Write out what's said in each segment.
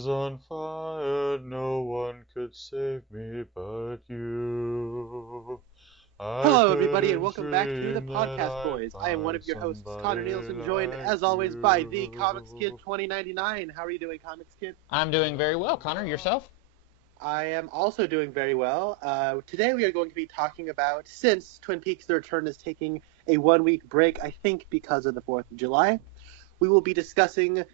is on fire, no one could save me but you. I Hello, everybody, and couldn't welcome back to the dream that Podcast I'd Boys. I am one find of your hosts, Connor somebody Nielsen, joined like as always by the Comics Kid you. 2099. How are you doing, Comics Kid? I'm doing very well, Connor. Yourself? I am also doing very well. Today we are going to be talking about, since Twin Peaks The Return is taking a 1 week break, I think because of the 4th of July, we will be discussing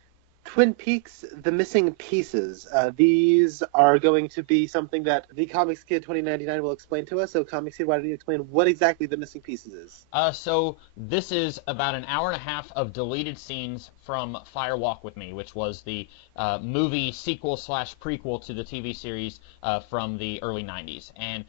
Twin Peaks: The Missing Pieces. These are going to be something that the Comics Kid 2099 will explain to us. So, Comics Kid, why don't you explain what exactly The Missing Pieces is? So this is about an hour and a half of deleted scenes from Fire Walk with Me, which was the movie sequel slash prequel to the TV series from the early 90s. And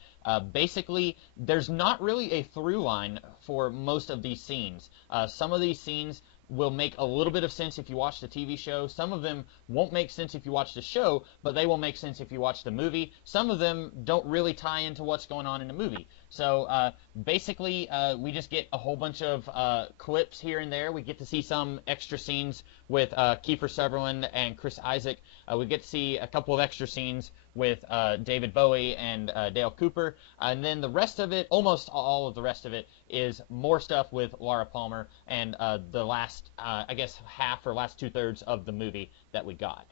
basically, there's not really a through line for most of these scenes. Some of these scenes will make a little bit of sense if you watch the TV show. Some of them won't make sense if you watch the show, but they will make sense if you watch the movie. Some of them don't really tie into what's going on in the movie. So basically, we just get a whole bunch of clips here and there. We get to see some extra scenes with Kiefer Sutherland and Chris Isaac. We get to see a couple of extra scenes with David Bowie and Dale Cooper. And then the rest of it, almost all of the rest of it, is more stuff with Laura Palmer and the last, I guess, half or last two-thirds of the movie that we got.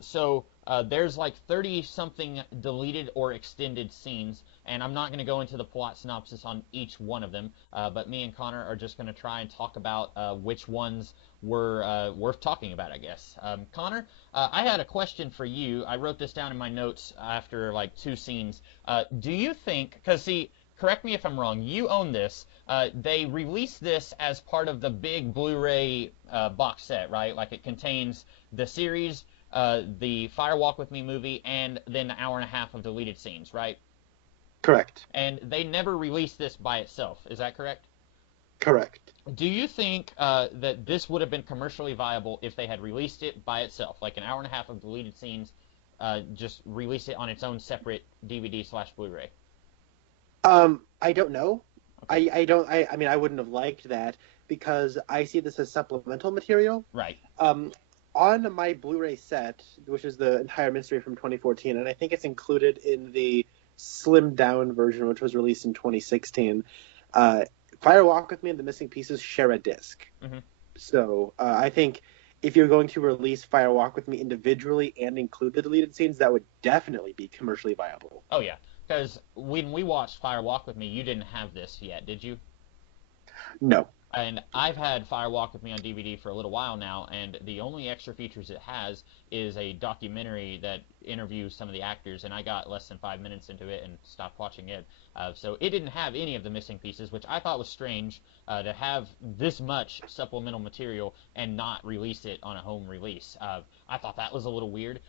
So there's like 30-something deleted or extended scenes, and I'm not going to go into the plot synopsis on each one of them, but me and Connor are just going to try and talk about which ones were worth talking about, I guess. Connor, I had a question for you. I wrote this down in my notes after like two scenes. Do you think, because see, correct me if I'm wrong, you own this. They released this as part of the big Blu-ray box set, right? Like it contains the series, the Fire Walk with Me movie, and then an hour and a half of deleted scenes, right? Correct. And they never released this by itself. Is that correct? Correct. Do you think that this would have been commercially viable if they had released it by itself, like an hour and a half of deleted scenes, just release it on its own separate DVD slash Blu-ray? I don't know. Okay. I mean, I wouldn't have liked that because I see this as supplemental material. Right. On my Blu-ray set, which is the entire mystery from 2014, and I think it's included in the slimmed down version, which was released in 2016. Fire Walk with Me and The Missing Pieces share a disc. Mm-hmm. So I think if you're going to release Fire Walk with Me individually and include the deleted scenes, that would definitely be commercially viable. Oh, yeah. Because when we watched Fire Walk with Me, you didn't have this yet, did you? No. And I've had Fire Walk with Me on DVD for a little while now, and the only extra features it has is a documentary that interviews some of the actors, and I got less than 5 minutes into it and stopped watching it. So it didn't have any of the missing pieces, which I thought was strange to have this much supplemental material and not release it on a home release. I thought that was a little weird.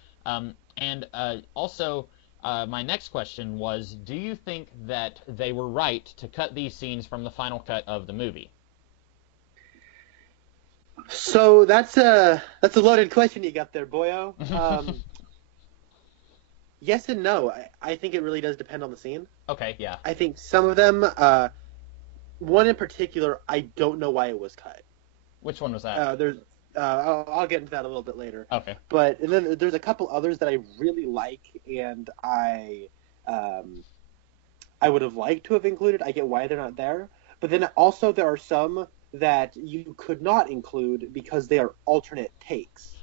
Also, my next question was, do you think that they were right to cut these scenes from the final cut of the movie? So that's a loaded question you got there, boyo. Yes and no. I think it really does depend on the scene. Okay, yeah. I think some of them, one in particular, I don't know why it was cut. Which one was that? I'll get into that a little bit later. Okay. And then there's a couple others that I really like, and I would have liked to have included. I get why they're not there, but then also there are some that you could not include because they are alternate takes.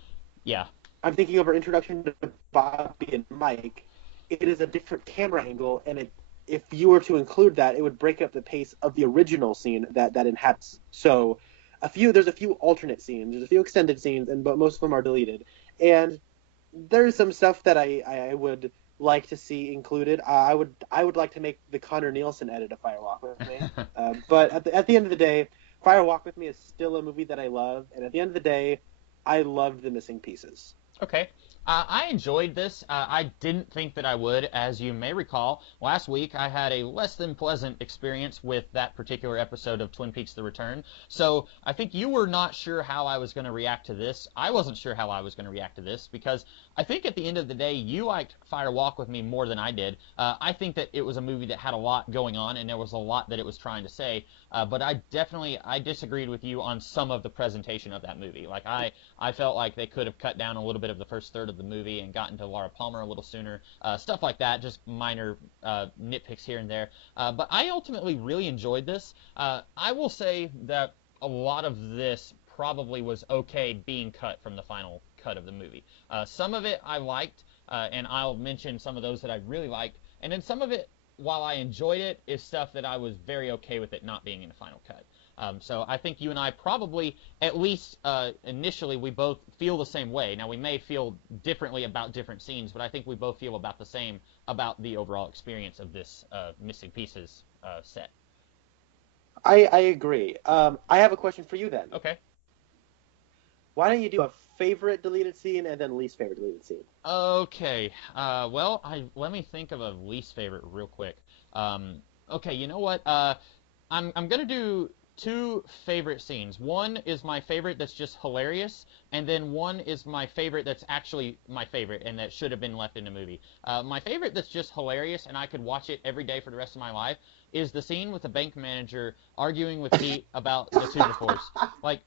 Yeah. I'm thinking of our introduction to Bobby and Mike. It is a different camera angle, and if you were to include that, it would break up the pace of the original scene that inhabits. So there's a few alternate scenes, there's a few extended scenes, but most of them are deleted. And there's some stuff that I would like to see included. I would like to make the Connor Nielsen edit of Fire Walk with Me. But at the end of the day, Fire Walk with Me is still a movie that I love, and at the end of the day, I loved The Missing Pieces. Okay. I enjoyed this. I didn't think that I would. As you may recall, last week I had a less than pleasant experience with that particular episode of Twin Peaks: The Return. So I think you were not sure how I was going to react to this. I wasn't sure how I was going to react to this because I think at the end of the day, you liked Fire Walk with Me more than I did. I think that it was a movie that had a lot going on and there was a lot that it was trying to say. But I disagreed with you on some of the presentation of that movie. Like I felt like they could have cut down a little bit of the first third of the movie and got into Laura Palmer a little sooner. Stuff like that, just minor nitpicks here and there. But I ultimately really enjoyed this. I will say that a lot of this probably was okay being cut from the final cut of the movie. Some of it I liked, and I'll mention some of those that I really liked. And then some of it, while I enjoyed it, is stuff that I was very okay with it not being in the final cut. So I think you and I probably, at least initially, we both feel the same way. Now, we may feel differently about different scenes, but I think we both feel about the same about the overall experience of this Missing Pieces set. I agree. I have a question for you then. Okay. Why don't you do a favorite deleted scene and then least favorite deleted scene? Okay. Well, let me think of a least favorite real quick. Okay, you know what? I'm gonna do two favorite scenes. One is my favorite that's just hilarious, and then one is my favorite that's actually my favorite and that should have been left in the movie. My favorite that's just hilarious and I could watch it every day for the rest of my life is the scene with the bank manager arguing with Pete about the two befores. Like,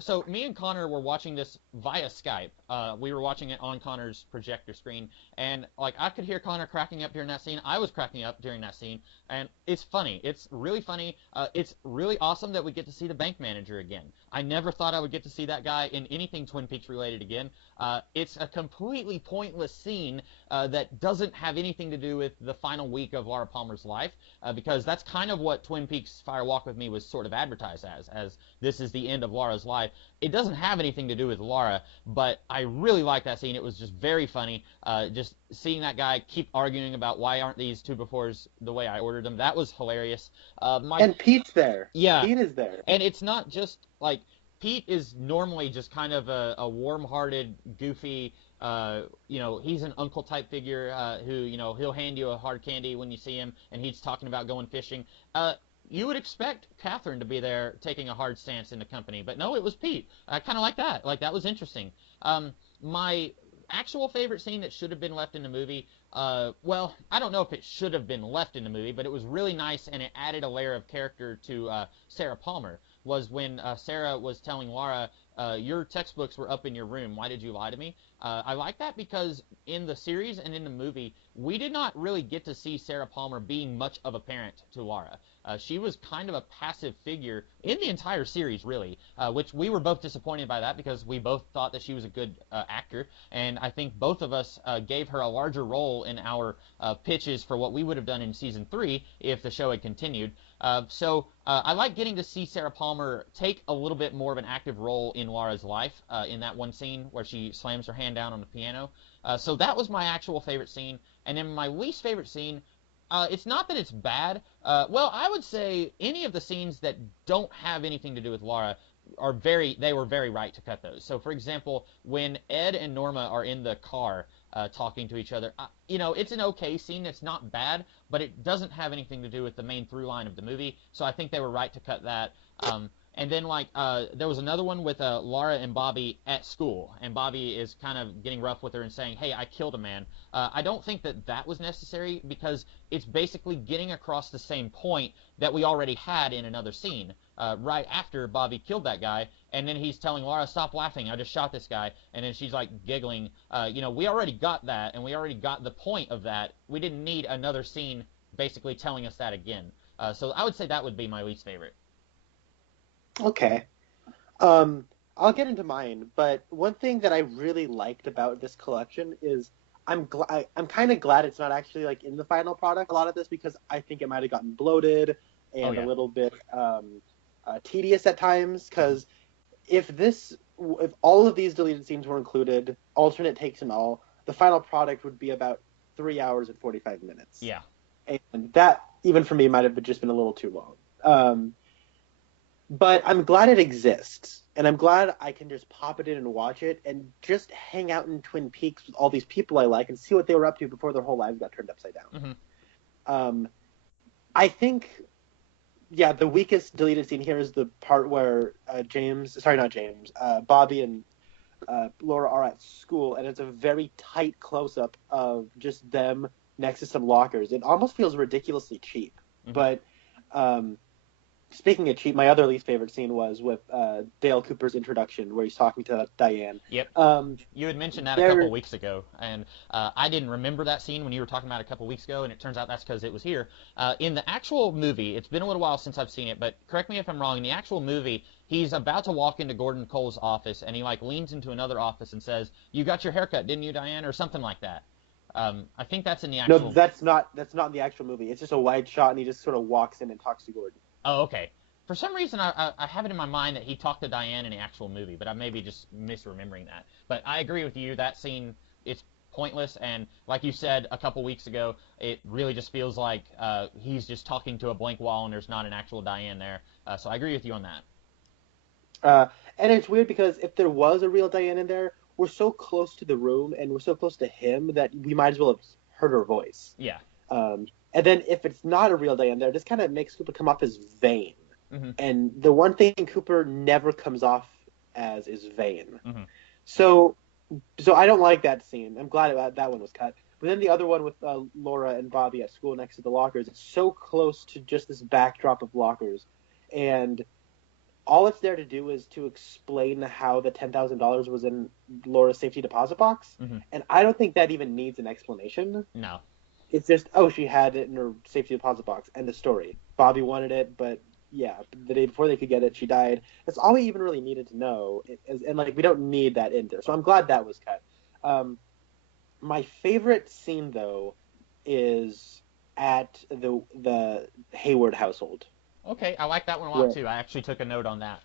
so me and Connor were watching this via Skype. We were watching it on Connor's projector screen, and like I could hear Connor cracking up during that scene. I was cracking up during that scene, and it's funny. It's really funny. It's really awesome that we get to see the bank manager again. I never thought I would get to see that guy in anything Twin Peaks related again. It's a completely pointless scene that doesn't have anything to do with the final week of Laura Palmer's life, because that's kind of what Twin Peaks Fire Walk with Me was sort of advertised as this is the end of Laura's life. It doesn't have anything to do with Laura, but I really like that scene. It was just very funny. Just seeing that guy keep arguing about why aren't these two befores the way I ordered them. That was hilarious. And Pete's there. Yeah. Pete is there. And it's not just like Pete is normally just kind of a warm-hearted, goofy, he's an uncle type figure who, he'll hand you a hard candy when you see him, and he's talking about going fishing. You would expect Catherine to be there taking a hard stance in the company, but no, it was Pete. I kind of like that. Like, that was interesting. My actual favorite scene that should have been left in the movie, well, I don't know if it should have been left in the movie, but it was really nice, and it added a layer of character to Sarah Palmer, was when Sarah was telling Laura, your textbooks were up in your room. Why did you lie to me? I like that because in the series and in the movie, we did not really get to see Sarah Palmer being much of a parent to Laura. She was kind of a passive figure in the entire series, really, which we were both disappointed by that because we both thought that she was a good actor, and I think both of us gave her a larger role in our pitches for what we would have done in Season 3 if the show had continued. So I like getting to see Sarah Palmer take a little bit more of an active role in Laura's life in that one scene where she slams her hand down on the piano. So that was my actual favorite scene. And then my least favorite scene, it's not that it's bad. Well, I would say any of the scenes that don't have anything to do with Laura they were very right to cut those. So, for example, when Ed and Norma are in the car talking to each other, it's an okay scene. It's not bad, but it doesn't have anything to do with the main through line of the movie. So I think they were right to cut that. And then, there was another one with Laura and Bobby at school, and Bobby is kind of getting rough with her and saying, hey, I killed a man. I don't think that was necessary because it's basically getting across the same point that we already had in another scene right after Bobby killed that guy, and then he's telling Laura, stop laughing, I just shot this guy, and then she's, giggling. We already got that, and we already got the point of that. We didn't need another scene basically telling us that again. So I would say that would be my least favorite. Okay. I'll get into mine, but one thing that I really liked about this collection is I'm kind of glad it's not actually in the final product, a lot of this, because I think it might have gotten bloated and a little bit tedious at times, because if all of these deleted scenes were included, alternate takes and all, the final product would be about 3 hours and 45 minutes. Yeah. And that, even for me, might have just been a little too long. But I'm glad it exists, and I'm glad I can just pop it in and watch it and just hang out in Twin Peaks with all these people I like and see what they were up to before their whole lives got turned upside down. Mm-hmm. I think, the weakest deleted scene here is the part where Bobby and Laura are at school, and it's a very tight close-up of just them next to some lockers. It almost feels ridiculously cheap, mm-hmm. But speaking of cheap, my other least favorite scene was with Dale Cooper's introduction, where he's talking to Diane. Yep. You had mentioned that a there- couple weeks ago, and I didn't remember that scene when you were talking about it a couple weeks ago, and it turns out that's because it was here. In the actual movie, it's been a little while since I've seen it, but correct me if I'm wrong, in the actual movie, he's about to walk into Gordon Cole's office, and he like leans into another office and says, "You got your haircut, didn't you, Diane?" or something like that. I think that's in the actual... No, that's not in the actual movie. It's just a wide shot, and he just sort of walks in and talks to Gordon. Oh, okay. For some reason, I have it in my mind that he talked to Diane in the actual movie, but I may be just misremembering that. But I agree with you. That scene, it's pointless, and like you said a couple weeks ago, it really just feels like he's just talking to a blank wall, and there's not an actual Diane there. So I agree with you on that. And it's weird because if there was a real Diane in there, we're so close to the room and we're so close to him that we might as well have heard her voice. Yeah. And then if it's not a real Diane there, this kind of makes Cooper come off as vain. Mm-hmm. And the one thing Cooper never comes off as is vain. Mm-hmm. So I don't like that scene. I'm glad that one was cut. But then the other one with Laura and Bobby at school next to the lockers, it's so close to just this backdrop of lockers. And all it's there to do is to explain how the $10,000 was in Laura's safety deposit box. Mm-hmm. And I don't think that even needs an explanation. No. It's just, she had it in her safety deposit box. End of story. Bobby wanted it, but yeah, the day before they could get it, she died. That's all we even really needed to know. And like, we don't need that in there. So I'm glad that was cut. My favorite scene, though, is at the Hayward household. Okay, I like that one a lot, too. I actually took a note on that.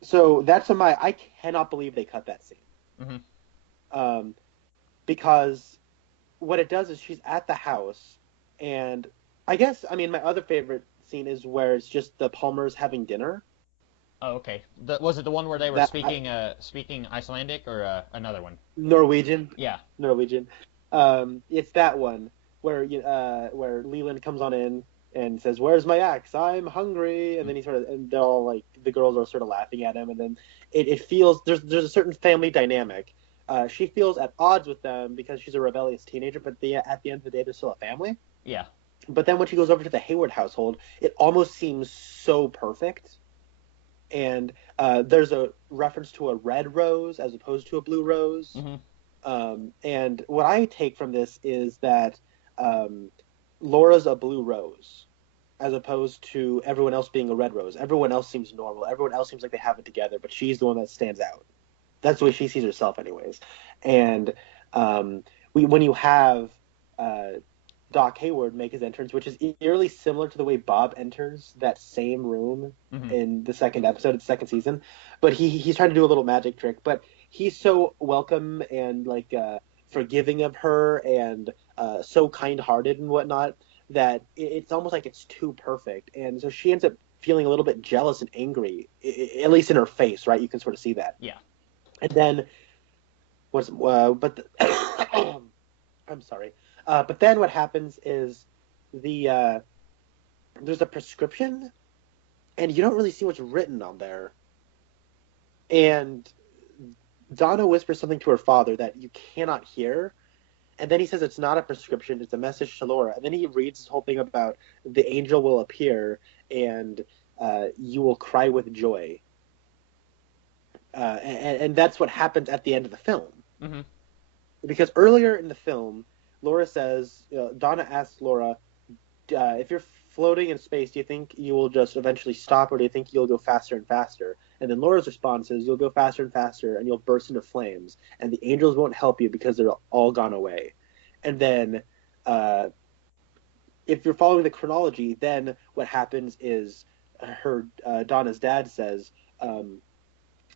So that's I cannot believe they cut that scene. Mm-hmm. Because what it does is she's at the house, and I guess, my other favorite scene is where it's just the Palmers having dinner. Oh, okay. Was it the one where they were speaking Icelandic or another one? Norwegian. Yeah. Norwegian. It's that one where Leland comes on in and says, "Where's my axe? I'm hungry." And then and they're all like, the girls are sort of laughing at him, and then it feels there's a certain family dynamic. She feels at odds with them because she's a rebellious teenager, but at the end of the day, they're still a family. Yeah. But then when she goes over to the Hayward household, it almost seems so perfect. And there's a reference to a red rose as opposed to a blue rose. Mm-hmm. And what I take from this is that Laura's a blue rose as opposed to everyone else being a red rose. Everyone else seems normal. Everyone else seems like they have it together, but she's the one that stands out. That's the way she sees herself anyways. And when you have Doc Hayward make his entrance, which is eerily similar to the way Bob enters that same room in the second episode of the second season, but he's trying to do a little magic trick, but he's so welcome and like forgiving of her and so kind-hearted and whatnot that it's almost like it's too perfect. And so she ends up feeling a little bit jealous and angry, at least in her face, right? You can sort of see that. Yeah. And then I'm sorry. But then what happens is there's a prescription, and you don't really see what's written on there. And Donna whispers something to her father that you cannot hear, and then he says it's not a prescription, it's a message to Laura. And then he reads this whole thing about the angel will appear, and you will cry with joy. And that's what happens at the end of the film. Mm-hmm. Because earlier in the film, Laura says, Donna asks Laura, if you're floating in space, do you think you will just eventually stop, or do you think you'll go faster and faster? And then Laura's response is, you'll go faster and faster, and you'll burst into flames, and the angels won't help you because they're all gone away. And then, if you're following the chronology, then what happens is Donna's dad says,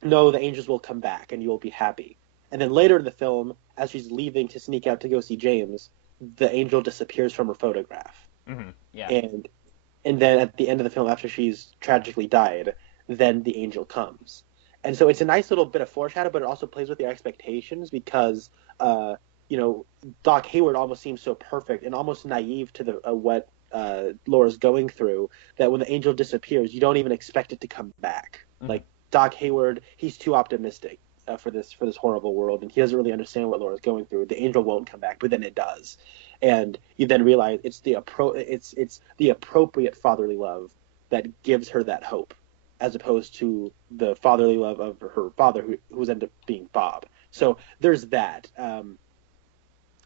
no, the angels will come back, and you will be happy. And then later in the film, as she's leaving to sneak out to go see James, the angel disappears from her photograph. Mm-hmm. Yeah. And then at the end of the film, after she's tragically died, then the angel comes. And so it's a nice little bit of foreshadow, but it also plays with your expectations because, Doc Hayward almost seems so perfect and almost naive to what Laura's going through, that when the angel disappears, you don't even expect it to come back. Mm-hmm. Like, Doc Hayward, he's too optimistic for this horrible world, and he doesn't really understand what Laura's going through. The angel won't come back, but then it does, and you then realize it's the appropriate fatherly love that gives her that hope, as opposed to the fatherly love of her father, who's ended up being Bob. So there's that.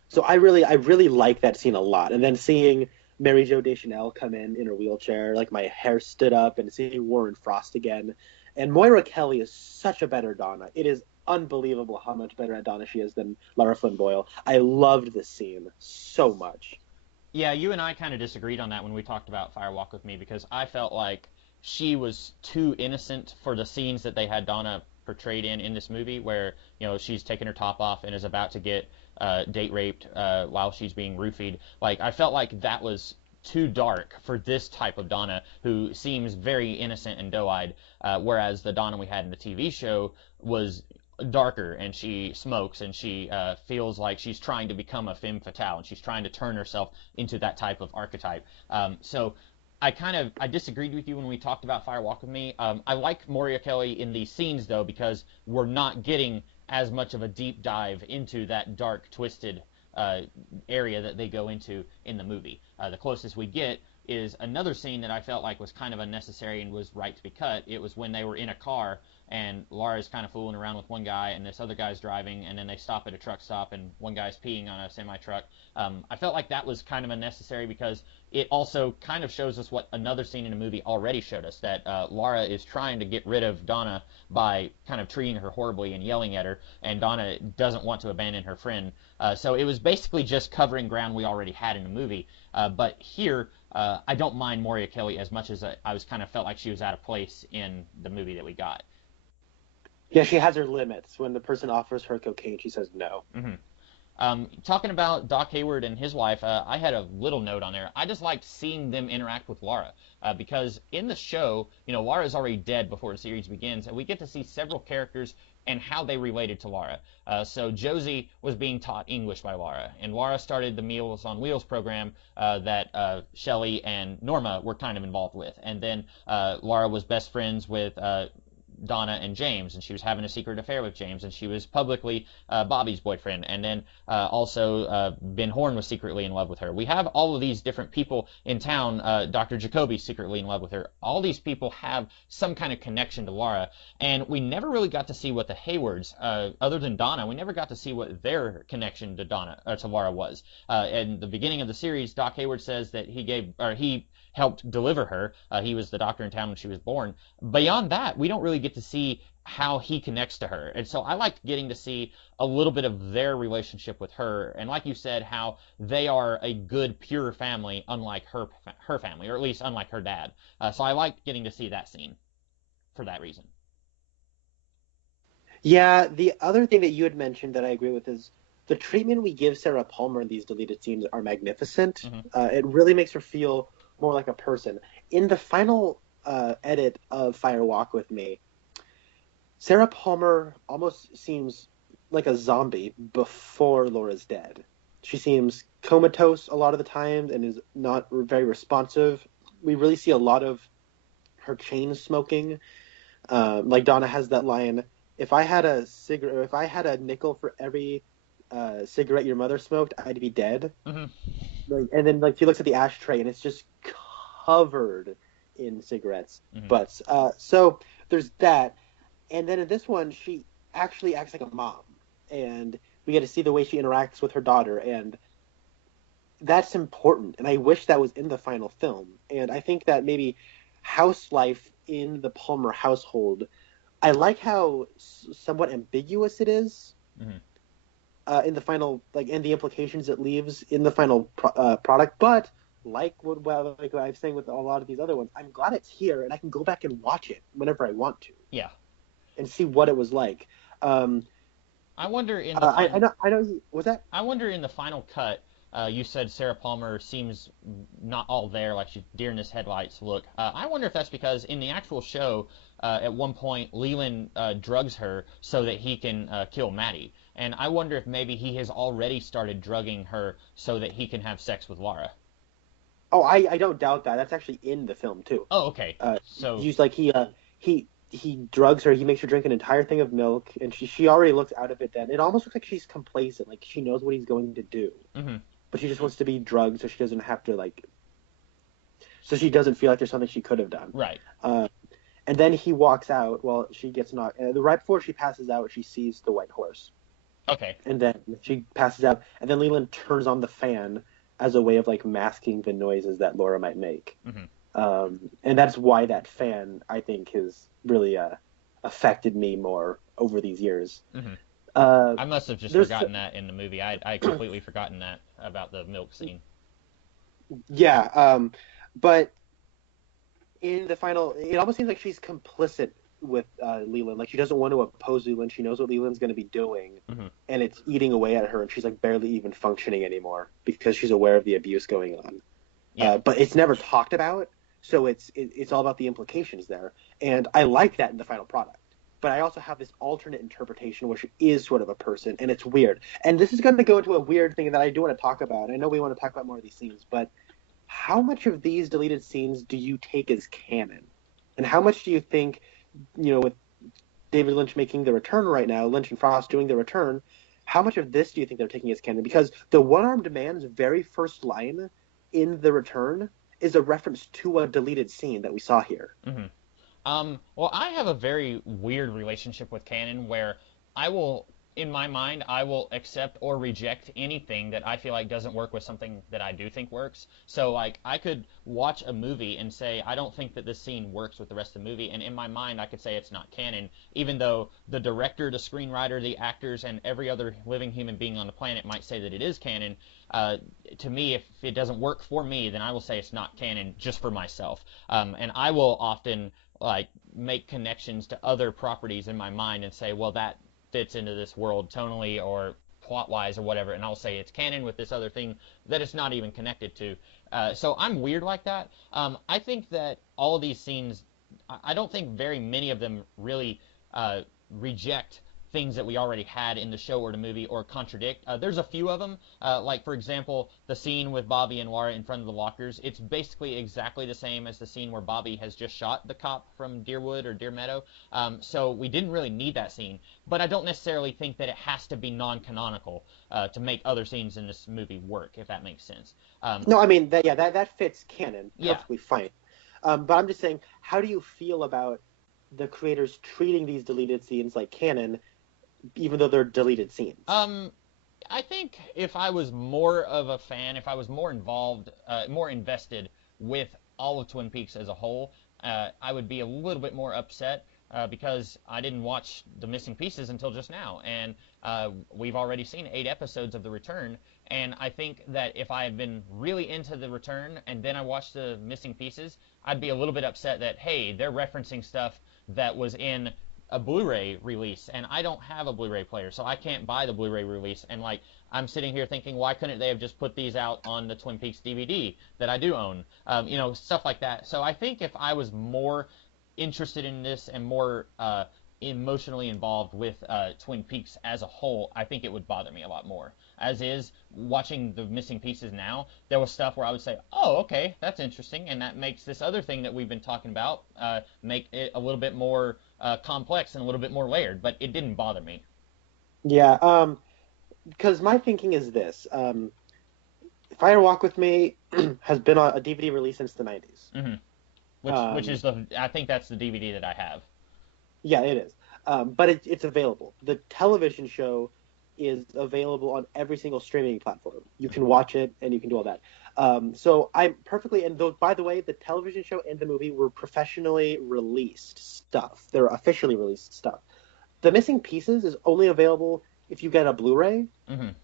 So I really like that scene a lot. And then seeing Mary Jo Deschanel come in her wheelchair, like my hair stood up, and seeing Warren Frost again. And Moira Kelly is such a better Donna. It is unbelievable how much better at Donna she is than Lara Flynn Boyle. I loved this scene so much. Yeah, you and I kind of disagreed on that when we talked about Fire Walk with Me, because I felt like she was too innocent for the scenes that they had Donna portrayed in this movie, where she's taking her top off and is about to get date raped while she's being roofied. Like, I felt like that was too dark for this type of Donna, who seems very innocent and doe-eyed, whereas the Donna we had in the TV show was darker, and she smokes, and she feels like she's trying to become a femme fatale, and she's trying to turn herself into that type of archetype. So I disagreed with you when we talked about Fire Walk with Me. I like Moira Kelly in these scenes, though, because we're not getting as much of a deep dive into that dark, twisted area that they go into in the movie. The closest we get is another scene that I felt like was kind of unnecessary and was right to be cut. It was when they were in a car, and Laura's kind of fooling around with one guy, and this other guy's driving, and then they stop at a truck stop, and one guy's peeing on a semi-truck. I felt like that was kind of unnecessary, because it also kind of shows us what another scene in the movie already showed us, that Laura is trying to get rid of Donna by kind of treating her horribly and yelling at her, and Donna doesn't want to abandon her friend. So it was basically just covering ground we already had in the movie. But here, I don't mind Moira Kelly as much as I was kind of felt like she was out of place in the movie that we got. Yeah, she has her limits. When the person offers her cocaine, she says no. Mm-hmm. Talking about Doc Hayward and his wife, I had a little note on there. I just liked seeing them interact with Laura, because in the show, Laura's already dead before the series begins, and we get to see several characters and how they related to Laura. So Josie was being taught English by Laura, and Laura started the Meals on Wheels program that Shelley and Norma were kind of involved with. And then Laura was best friends with Donna and James, and she was having a secret affair with James, and she was publicly Bobby's boyfriend. And then also Ben Horne was secretly in love with her. We have all of these different people in town. Dr. Jacoby's secretly in love with her. All these people have some kind of connection to Laura, and we never really got to see what the Haywards, other than Donna, we never got to see what their connection to Laura was. In the beginning of the series, Doc Hayward says that he helped deliver her. He was the doctor in town when she was born. Beyond that, we don't really get to see how he connects to her. And so I liked getting to see a little bit of their relationship with her. And like you said, how they are a good, pure family, unlike her family, or at least unlike her dad. So I liked getting to see that scene for that reason. Yeah, the other thing that you had mentioned that I agree with is the treatment we give Sarah Palmer in these deleted scenes are magnificent. Mm-hmm. It really makes her feel more like a person. In the final edit of Fire Walk with Me, Sarah Palmer almost seems like a zombie before Laura's dead. She seems comatose a lot of the time and is not very responsive. We really see a lot of her chain smoking. Like Donna has that line, if I had a nickel for every cigarette your mother smoked, I'd be dead. Mm-hmm. And then she looks at the ashtray and it's just covered in cigarettes Mm-hmm. butts. So there's that. And then in this one, she actually acts like a mom, and we get to see the way she interacts with her daughter, and that's important. And I wish that was in the final film. And I think that maybe house life in the Palmer household, I like how somewhat ambiguous it is. Mm-hmm. In the final, and the implications it leaves in the final product. But like I was saying with a lot of these other ones, I'm glad it's here, and I can go back and watch it whenever I want to. Yeah. And see what it was like. I wonder in the I know. Was that? I wonder in the final cut. You said Sarah Palmer seems not all there, like she's deer in his headlights look. I wonder if that's because in the actual show, at one point, Leland drugs her so that he can kill Maddie. And I wonder if maybe he has already started drugging her so that he can have sex with Laura. Oh, I don't doubt that. That's actually in the film too. Oh, okay. So he's like he drugs her. He makes her drink an entire thing of milk, and she already looks out of it. Then it almost looks like she's complacent, like she knows what he's going to do, mm-hmm. but she just wants to be drugged so she doesn't have to so she doesn't feel like there's something she could have done. Right. And then he walks out. Well, she gets knocked. Right before she passes out, she sees the white horse. Okay. And then she passes out, and then Leland turns on the fan as a way of like masking the noises that Laura might make. And that's why that fan, I think, has really affected me more over these years. I must have just forgotten that in the movie. I completely forgotten that about the milk scene. Yeah, but in the final, it almost seems like she's complicit with Leland. Like, she doesn't want to oppose Leland. She knows what Leland's going to be doing, and it's eating away at her, and she's like barely even functioning anymore because she's aware of the abuse going on. Yeah. But it's never talked about, so it's all about the implications there. And I like that in the final product. But I also have this alternate interpretation where she is sort of a person, and it's weird. And this is going to go into a weird thing that I do want to talk about. I know we want to talk about more of these scenes, but how much of these deleted scenes do you take as canon? And how much do you think, with David Lynch making The Return right now, Lynch and Frost doing The Return, how much of this do you think they're taking as canon? Because the One-Armed Man's very first line in The Return is a reference to a deleted scene that we saw here. Well, I have a very weird relationship with canon where in my mind, I will accept or reject anything that I feel like doesn't work with something that I do think works. So, like, I could watch a movie and say, I don't think that this scene works with the rest of the movie, and in my mind, I could say it's not canon, even though the director, the screenwriter, the actors, and every other living human being on the planet might say that it is canon. To me, if it doesn't work for me, then I will say it's not canon just for myself. And I will often make connections to other properties in my mind and say, well, that fits into this world tonally or plot-wise or whatever, and I'll say it's canon with this other thing that it's not even connected to. So I'm weird like that. I think that all of these scenes, I don't think very many of them really reject things that we already had in the show or the movie or contradict. There's a few of them, like, for example, the scene with Bobby and Laura in front of the lockers. It's basically exactly the same as the scene where Bobby has just shot the cop from Deerwood or Deer Meadow. So we didn't really need that scene, but I don't necessarily think that it has to be non-canonical to make other scenes in this movie work, if that makes sense. No, I mean, that fits canon perfectly fine. But I'm just saying, how do you feel about the creators treating these deleted scenes like canon, even though they're deleted scenes? I think if I was more of a fan, if I was more involved, more invested with all of Twin Peaks as a whole, I would be a little bit more upset because I didn't watch The Missing Pieces until just now, and we've already seen 8 episodes of The Return, and I think that if I had been really into The Return and then I watched The Missing Pieces, I'd be a little bit upset that, hey, they're referencing stuff that was in a Blu-ray release, and I don't have a Blu-ray player, so I can't buy the Blu-ray release, and I'm sitting here thinking, why couldn't they have just put these out on the Twin Peaks DVD that I do own? Stuff like that. So I think if I was more interested in this and more emotionally involved with Twin Peaks as a whole, I think it would bother me a lot more. As is, watching The Missing Pieces now, there was stuff where I would say, oh, okay, that's interesting, and that makes this other thing that we've been talking about make it a little bit more complex and a little bit more layered, but it didn't bother me. Yeah, because my thinking is this. Fire Walk With Me has been on a DVD release since the 90s. Mm-hmm. Which is I think that's the DVD that I have. Yeah, it is. But it's available. The television show is available on every single streaming platform. You can watch it, and you can do all that. So I'm perfectly, and though, by the way, the television show and the movie were professionally released stuff. They're officially released stuff. The Missing Pieces is only available if you get a Blu-ray, and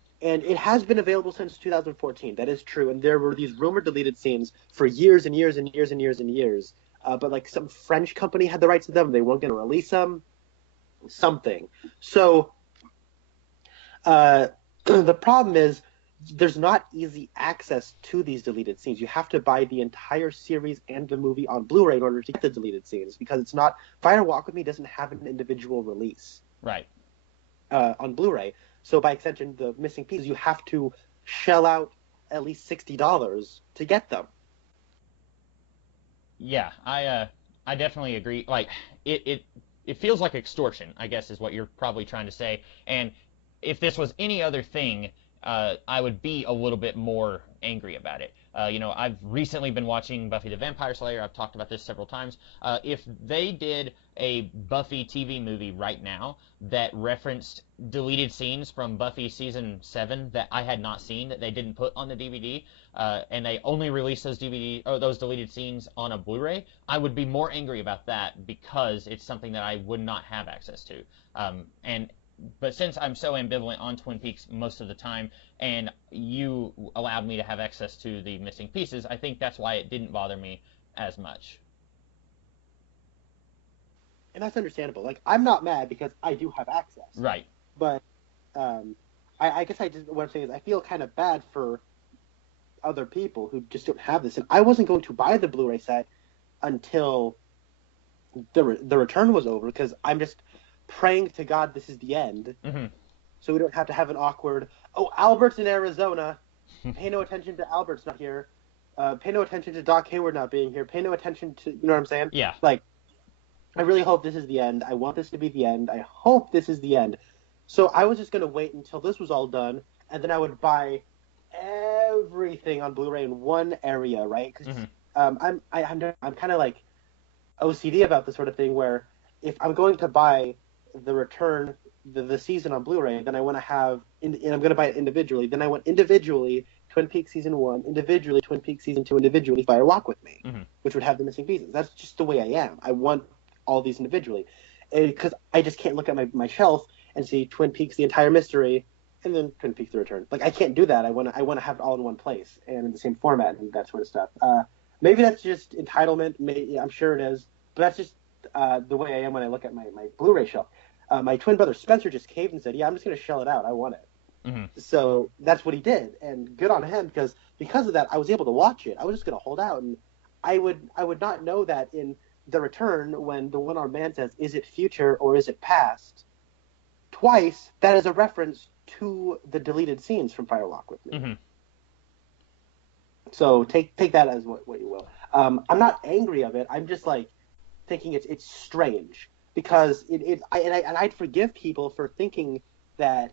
it has been available since 2014. That is true, and there were these rumored deleted scenes for years and years and years and years and years. But some French company had the rights to them. They weren't going to release them. Something. So the problem is there's not easy access to these deleted scenes. You have to buy the entire series and the movie on Blu-ray in order to get the deleted scenes, because it's not Fire Walk With Me doesn't have an individual release on Blu-ray. So by extension, the Missing Pieces, you have to shell out at least $60 to get them. Yeah, I definitely agree. It feels like extortion, I guess, is what you're probably trying to say. And if this was any other thing, I would be a little bit more angry about it. I've recently been watching Buffy the Vampire Slayer. I've talked about this several times. If they did a Buffy TV movie right now that referenced deleted scenes from Buffy season 7 that I had not seen, that they didn't put on the DVD, and they only released those those deleted scenes on a Blu-ray, I would be more angry about that because it's something that I would not have access to. But since I'm so ambivalent on Twin Peaks most of the time, and you allowed me to have access to the missing pieces, I think that's why it didn't bother me as much. And that's understandable. Like, I'm not mad because I do have access. Right. But I guess what I'm saying is I feel kind of bad for other people who just don't have this. And I wasn't going to buy the Blu-ray set until the return was over, because I'm just praying to God this is the end, so we don't have to have an awkward, Albert's in Arizona, pay no attention to Albert's not here, pay no attention to Doc Hayward not being here, pay no attention to, you know what I'm saying? Yeah. Like, I really hope this is the end. I want this to be the end. I hope this is the end. So I was just going to wait until this was all done, and then I would buy everything on Blu-ray in one area, right? Because I'm kind of like OCD about this sort of thing, where if I'm going to buy the return, the season on Blu-ray, then I want to have, and I'm going to buy it individually, then I want individually Twin Peaks Season 1, individually Twin Peaks Season 2, individually Fire Walk with Me, which would have the missing pieces. That's just the way I am. I want all these individually, because I just can't look at my shelf and see Twin Peaks The Entire Mystery and then Twin Peaks The Return. Like, I can't do that. I want to have it all in one place and in the same format and that sort of stuff. Maybe that's just entitlement. I'm sure it is, but that's just the way I am when I look at my Blu-ray shelf. My twin brother Spencer just caved and said, "Yeah, I'm just going to shell it out. I want it." So that's what he did, and good on him, because of that, I was able to watch it. I was just going to hold out, and I would not know that in The Return, when the one-armed man says, "Is it future or is it past?" twice, that is a reference to the deleted scenes from Fire Walk with Me. So take that as what you will. I'm not angry of it. I'm just like thinking it's strange, because I'd forgive people for thinking that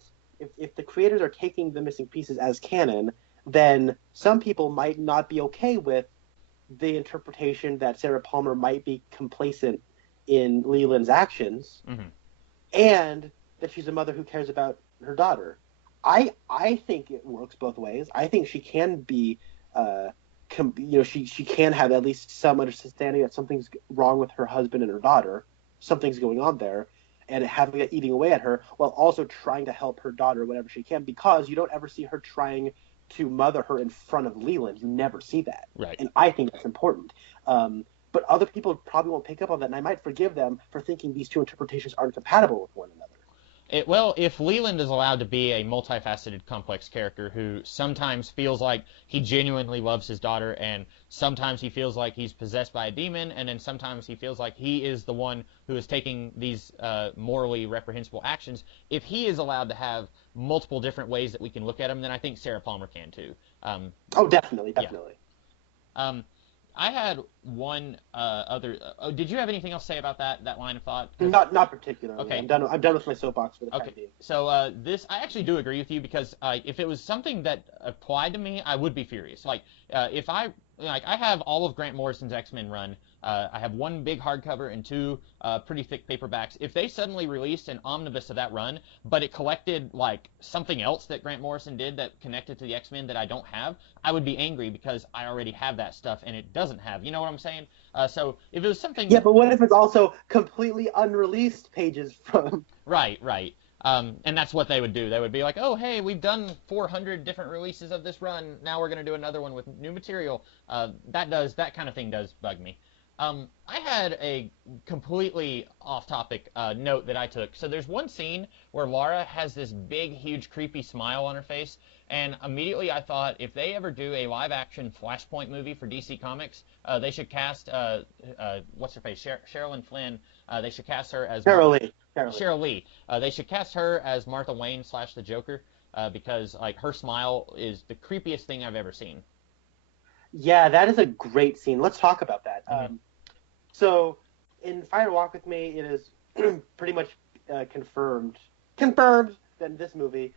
if the creators are taking the missing pieces as canon, then some people might not be okay with the interpretation that Sarah Palmer might be complacent in Leland's actions, and that she's a mother who cares about her daughter. I think it works both ways. I think she can be, she can have at least some understanding that something's wrong with her husband and her daughter. Something's going on there, and having it eating away at her, while also trying to help her daughter whenever she can, because you don't ever see her trying to mother her in front of Leland. You never see that. Right. And I think that's important. But other people probably won't pick up on that, and I might forgive them for thinking these two interpretations aren't compatible with one another. Well, if Leland is allowed to be a multifaceted, complex character who sometimes feels like he genuinely loves his daughter, and sometimes he feels like he's possessed by a demon, and then sometimes he feels like he is the one who is taking these morally reprehensible actions, if he is allowed to have multiple different ways that we can look at him, then I think Sarah Palmer can too. Definitely. Yeah. I had one other. Did you have anything else to say about that line of thought? Not particularly. Okay. I'm done with my soapbox for the time being. So this, I actually do agree with you, because if it was something that applied to me, I would be furious. Like if I have all of Grant Morrison's X-Men run. I have one big hardcover and two pretty thick paperbacks. If they suddenly released an omnibus of that run, but it collected like something else that Grant Morrison did that connected to the X-Men that I don't have, I would be angry, because I already have that stuff and it doesn't have. You know what I'm saying? So if it was something... Yeah, but what if it's also completely unreleased pages from... Right. And that's what they would do. They would be like, oh, hey, we've done 400 different releases of this run. Now we're going to do another one with new material. That kind of thing does bug me. I had a completely off-topic note that I took. So there's one scene where Lara has this big, huge, creepy smile on her face, and immediately I thought, if they ever do a live-action Flashpoint movie for DC Comics, they should cast, what's her face, Sherilyn Flynn. They should cast her as... Cheryl Lee. They should cast her as Martha Wayne / the Joker, because like her smile is the creepiest thing I've ever seen. Yeah, that is a great scene. Let's talk about that. So, in Fire Walk with Me, it is pretty much confirmed that in this movie,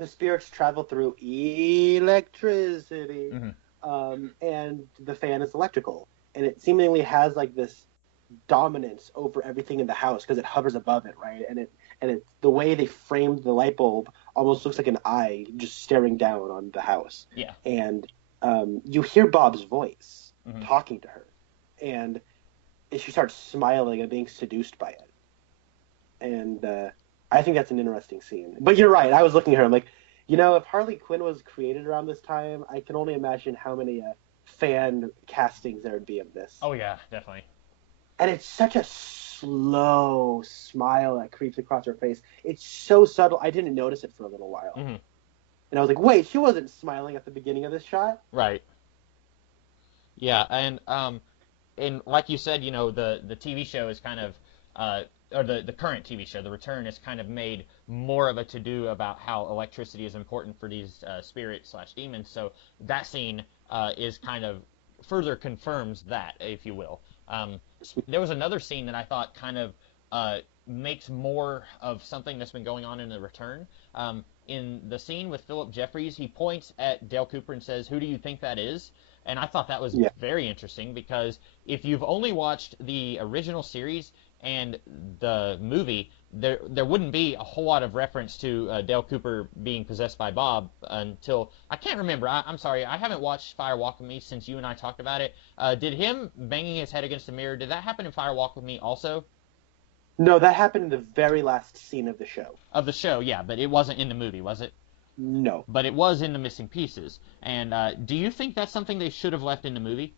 the spirits travel through electricity, Mm-hmm. and the fan is electrical, and it seemingly has like this dominance over everything in the house because it hovers above it, right? And the way they framed the light bulb almost looks like an eye just staring down on the house. Yeah. And you hear Bob's voice Mm-hmm. talking to her, and she starts smiling and being seduced by it. And I think that's an interesting scene. But you're right. I was looking at her. I'm like, if Harley Quinn was created around this time, I can only imagine how many fan castings there would be of this. Oh yeah, definitely. And it's such a slow smile that creeps across her face. It's so subtle. I didn't notice it for a little while. Mm-hmm. And I was like, wait, she wasn't smiling at the beginning of this shot? Right. Yeah, and like you said, the TV show is kind of or the current TV show, The Return, is kind of made more of a to-do about how electricity is important for these spirits/demons. So that scene is kind of further confirms that, if you will. There was another scene that I thought kind of makes more of something that's been going on in The Return. In the scene with Philip Jeffries, he points at Dale Cooper and says, "Who do you think that is?" And I thought that was very interesting, because if you've only watched the original series and the movie, there wouldn't be a whole lot of reference to Dale Cooper being possessed by Bob until, I can't remember. I'm sorry, I haven't watched Fire Walk with Me since you and I talked about it. Did him banging his head against the mirror, did that happen in Fire Walk with Me also? No, that happened in the very last scene of the show. Of the show, yeah, but it wasn't in the movie, was it? No. But it was in the Missing Pieces. And do you think that's something they should have left in the movie?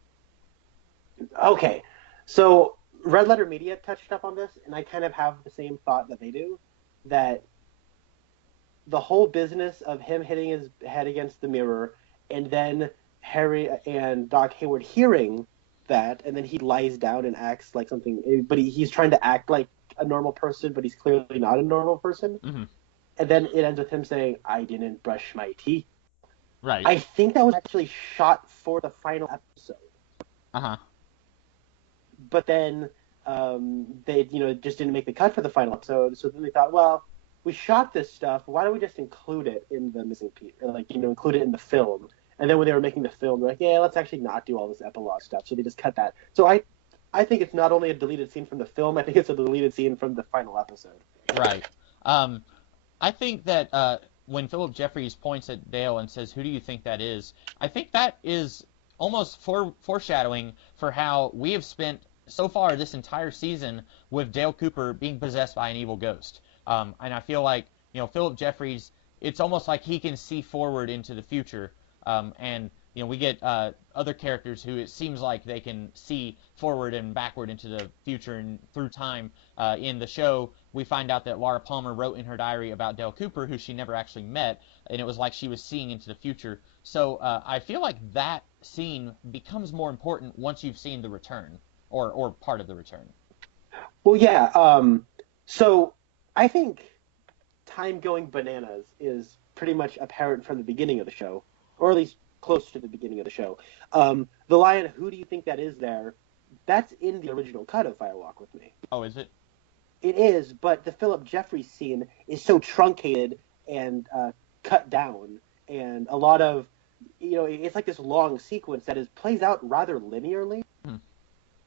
Okay, so Red Letter Media touched up on this, and I kind of have the same thought that they do, that the whole business of him hitting his head against the mirror, and then Harry and Doc Hayward hearing that, and then he lies down and acts like something, but he's trying to act like a normal person, but he's clearly not a normal person. Mm-hmm. And then it ends with him saying, "I didn't brush my teeth." Right. I think that was actually shot for the final episode. Uh-huh. But then they, just didn't make the cut for the final episode. So then they thought, well, we shot this stuff. Why don't we just include it in the missing piece, or include it in the film? And then when they were making the film, they're like, yeah, let's actually not do all this epilogue stuff. So they just cut that. So I think it's not only a deleted scene from the film. I think it's a deleted scene from the final episode. Right. I think that when Philip Jeffries points at Dale and says, "Who do you think that is?" I think that is almost foreshadowing for how we have spent so far this entire season with Dale Cooper being possessed by an evil ghost. And I feel like, Philip Jeffries, it's almost like he can see forward into the future. And we get other characters who it seems like they can see forward and backward into the future and through time. In the show, we find out that Laura Palmer wrote in her diary about Dale Cooper, who she never actually met, and it was like she was seeing into the future. So I feel like that scene becomes more important once you've seen The Return, or part of The Return. Well, yeah. So I think time going bananas is pretty much apparent from the beginning of the show, or at least close to the beginning of the show. The line, "Who do you think that is?" there, that's in the original cut of Fire Walk with Me. Oh, is it? It is, but the Philip Jeffries scene is so truncated and cut down, and a lot of, it's like this long sequence that plays out rather linearly.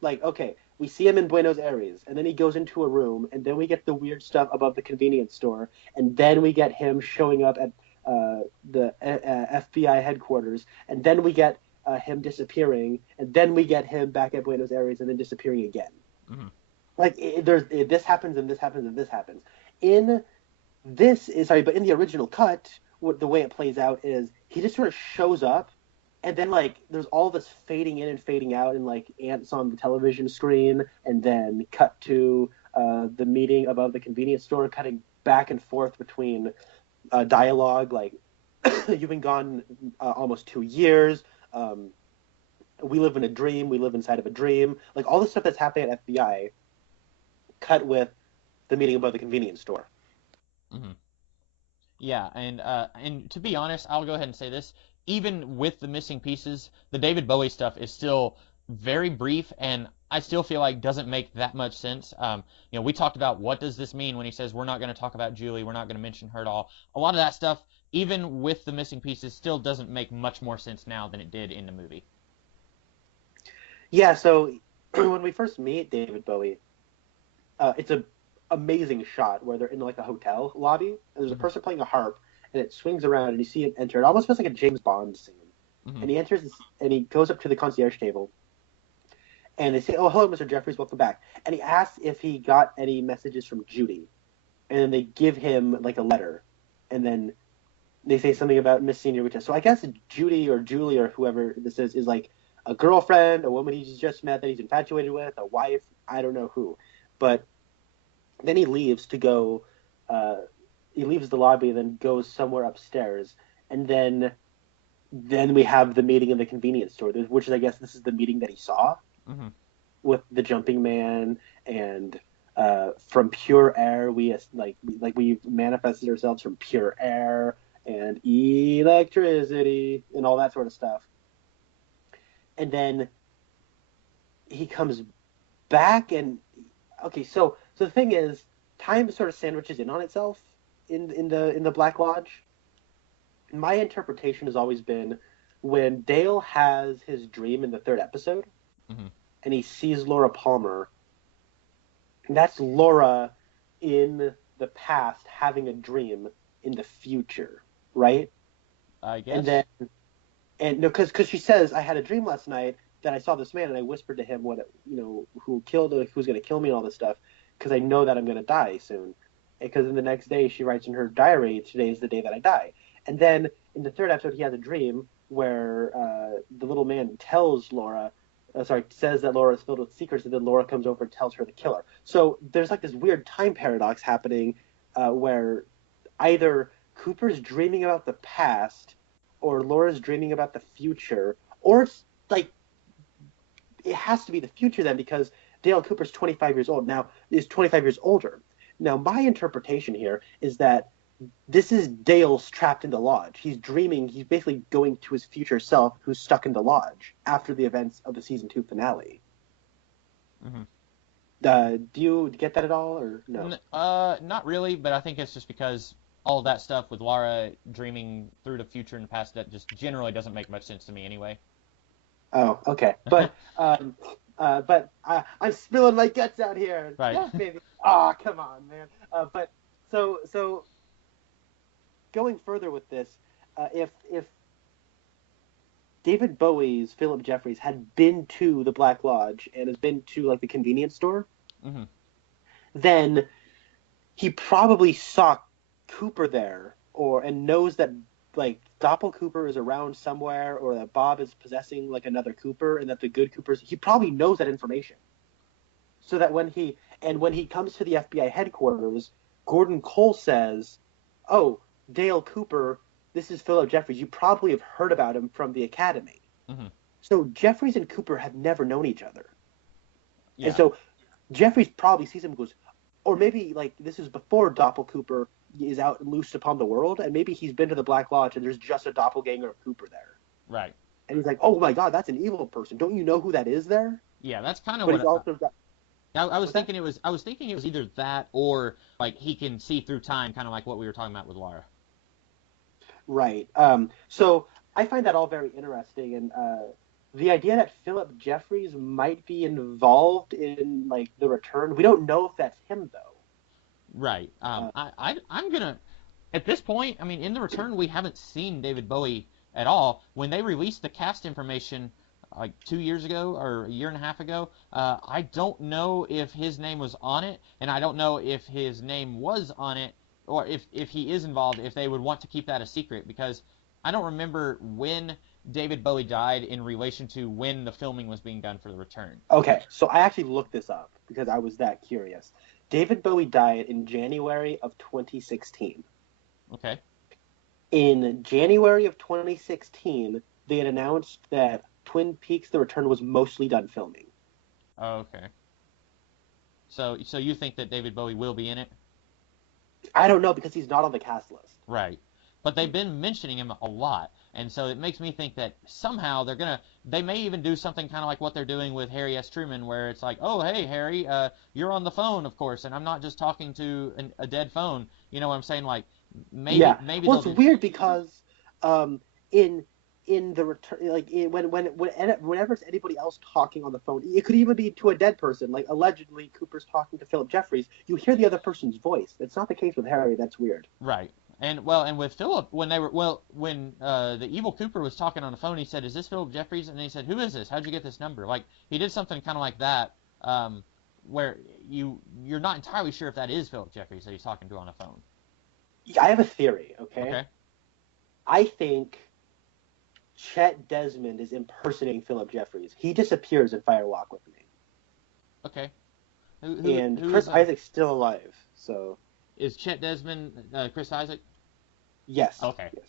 Like, okay, we see him in Buenos Aires, and then he goes into a room, and then we get the weird stuff above the convenience store, and then we get him showing up at the FBI headquarters, and then we get him disappearing, and then we get him back at Buenos Aires, and then disappearing again. Mm-hmm. Like, this happens, and this happens, and this happens. In the original cut, the way it plays out is he just sort of shows up, and then, like, there's all this fading in and fading out, and, like, ants on the television screen, and then cut to the meeting above the convenience store, cutting back and forth between dialogue, like, "You've been gone almost 2 years. We live in a dream. We live inside of a dream." Like, all the stuff that's happening at FBI, cut with the meeting above the convenience store. Mm-hmm. Yeah, and to be honest, I'll go ahead and say this. Even with the missing pieces, the David Bowie stuff is still very brief, and I still feel like doesn't make that much sense. We talked about what does this mean when he says we're not going to talk about Julie, we're not going to mention her at all. A lot of that stuff even with the missing pieces, still doesn't make much more sense now than it did in the movie. Yeah, so when we first meet David Bowie, it's a amazing shot where they're in like a hotel lobby, and there's a person playing a harp, and it swings around, and you see him enter. It almost feels like a James Bond scene. And he enters, and he goes up to the concierge table, and they say, "Oh, hello, Mr. Jeffries, welcome back." And he asks if he got any messages from Judy, and then they give him like a letter, and then they say something about Miss Senorita. So I guess Judy or Julie or whoever this is like a girlfriend, a woman he's just met that he's infatuated with, a wife, I don't know who, but then he leaves to go. He leaves the lobby and then goes somewhere upstairs, and then we have the meeting in the convenience store, which is, I guess, this is the meeting that he saw with the jumping man, and from pure air we manifested ourselves from pure air and electricity and all that sort of stuff. And then he comes back, and okay, so the thing is, time sort of sandwiches in on itself in the Black Lodge. My interpretation has always been when Dale has his dream in the third episode, and he sees Laura Palmer, that's Laura in the past having a dream in the future, right? I guess. Because she says, "I had a dream last night that I saw this man, and I whispered to him who's going to kill me and all this stuff, because I know that I'm going to die soon." Because in the next day, she writes in her diary, "Today is the day that I die." And then in the third episode, he has a dream where the little man tells Laura, says that Laura is filled with secrets, and then Laura comes over and tells her the killer. So there's like this weird time paradox happening where either Cooper's dreaming about the past, or Laura's dreaming about the future, or it's like it has to be the future then, because Dale Cooper's 25 years old now, is 25 years older. Now, my interpretation here is that this is Dale's trapped in the lodge. He's dreaming. He's basically going to his future self, who's stuck in the lodge after the events of the season 2 finale. Do you get that at all, or no? Not really, but I think it's just because all of that stuff with Laura dreaming through the future and the past, that just generally doesn't make much sense to me anyway. Oh, okay. But I'm spilling my guts out here. Right. Yeah, baby. Ah, come on, man. But so going further with this, if David Bowie's Philip Jeffries had been to the Black Lodge and has been to like the convenience store, then he probably saw Cooper there, and knows that like Doppel Cooper is around somewhere, or that Bob is possessing like another Cooper, and that the good Coopers, he probably knows that information. So that when he comes to the FBI headquarters, Gordon Cole says, "Oh, Dale Cooper, this is Philip Jeffries. You probably have heard about him from the academy." So Jeffries and Cooper have never known each other. Yeah. And so Jeffries probably sees him and goes, or maybe like this is before Doppel Cooper is out loose upon the world, and maybe he's been to the Black Lodge and there's just a doppelganger of Cooper there. Right. And he's like, "Oh my God, that's an evil person. Don't you know who that is there?" Yeah, that's kind of But what he's also got. I was thinking. I was thinking it was either that, or like he can see through time, kind of like what we were talking about with Laura. Right. So I find that all very interesting, and the idea that Philip Jeffries might be involved in like the return, we don't know if that's him though. Right. I'm gonna. At this point, I mean, in the return, we haven't seen David Bowie at all. When they released the cast information, like 2 years ago or a year and a half ago, I don't know if his name was on it, and I don't know if his name was on it, or if he is involved, if they would want to keep that a secret, because I don't remember when David Bowie died in relation to when the filming was being done for the return. Okay, so I actually looked this up because I was that curious. David Bowie died in January of 2016. Okay. In January of 2016, they had announced that Twin Peaks: The Return was mostly done filming. Oh, okay. So you think that David Bowie will be in it? I don't know, because he's not on the cast list. Right. But they've been mentioning him a lot, and so it makes me think that somehow they may even do something kind of like what they're doing with Harry S. Truman, where it's like, "Oh, hey, Harry, you're on the phone, of course, and I'm not just talking to a dead phone." You know what I'm saying? Like, Maybe Well, they'll it's weird because in the return, like whenever it's anybody else talking on the phone, it could even be to a dead person. Like allegedly, Cooper's talking to Philip Jeffries. You hear the other person's voice. It's not the case with Harry. That's weird. Right. And with Philip, when the evil Cooper was talking on the phone, he said, "Is this Philip Jeffries?" And he said, "Who is this? How'd you get this number?" Like he did something kind of like that, where you're not entirely sure if that is Philip Jeffries that he's talking to on the phone. Yeah, I have a theory. Okay. I think Chet Desmond is impersonating Philip Jeffries. He disappears in Fire Walk with Me. Okay. And who Chris is Isaac's still alive, so... Is Chet Desmond Chris Isaac? Yes. Okay. Yes.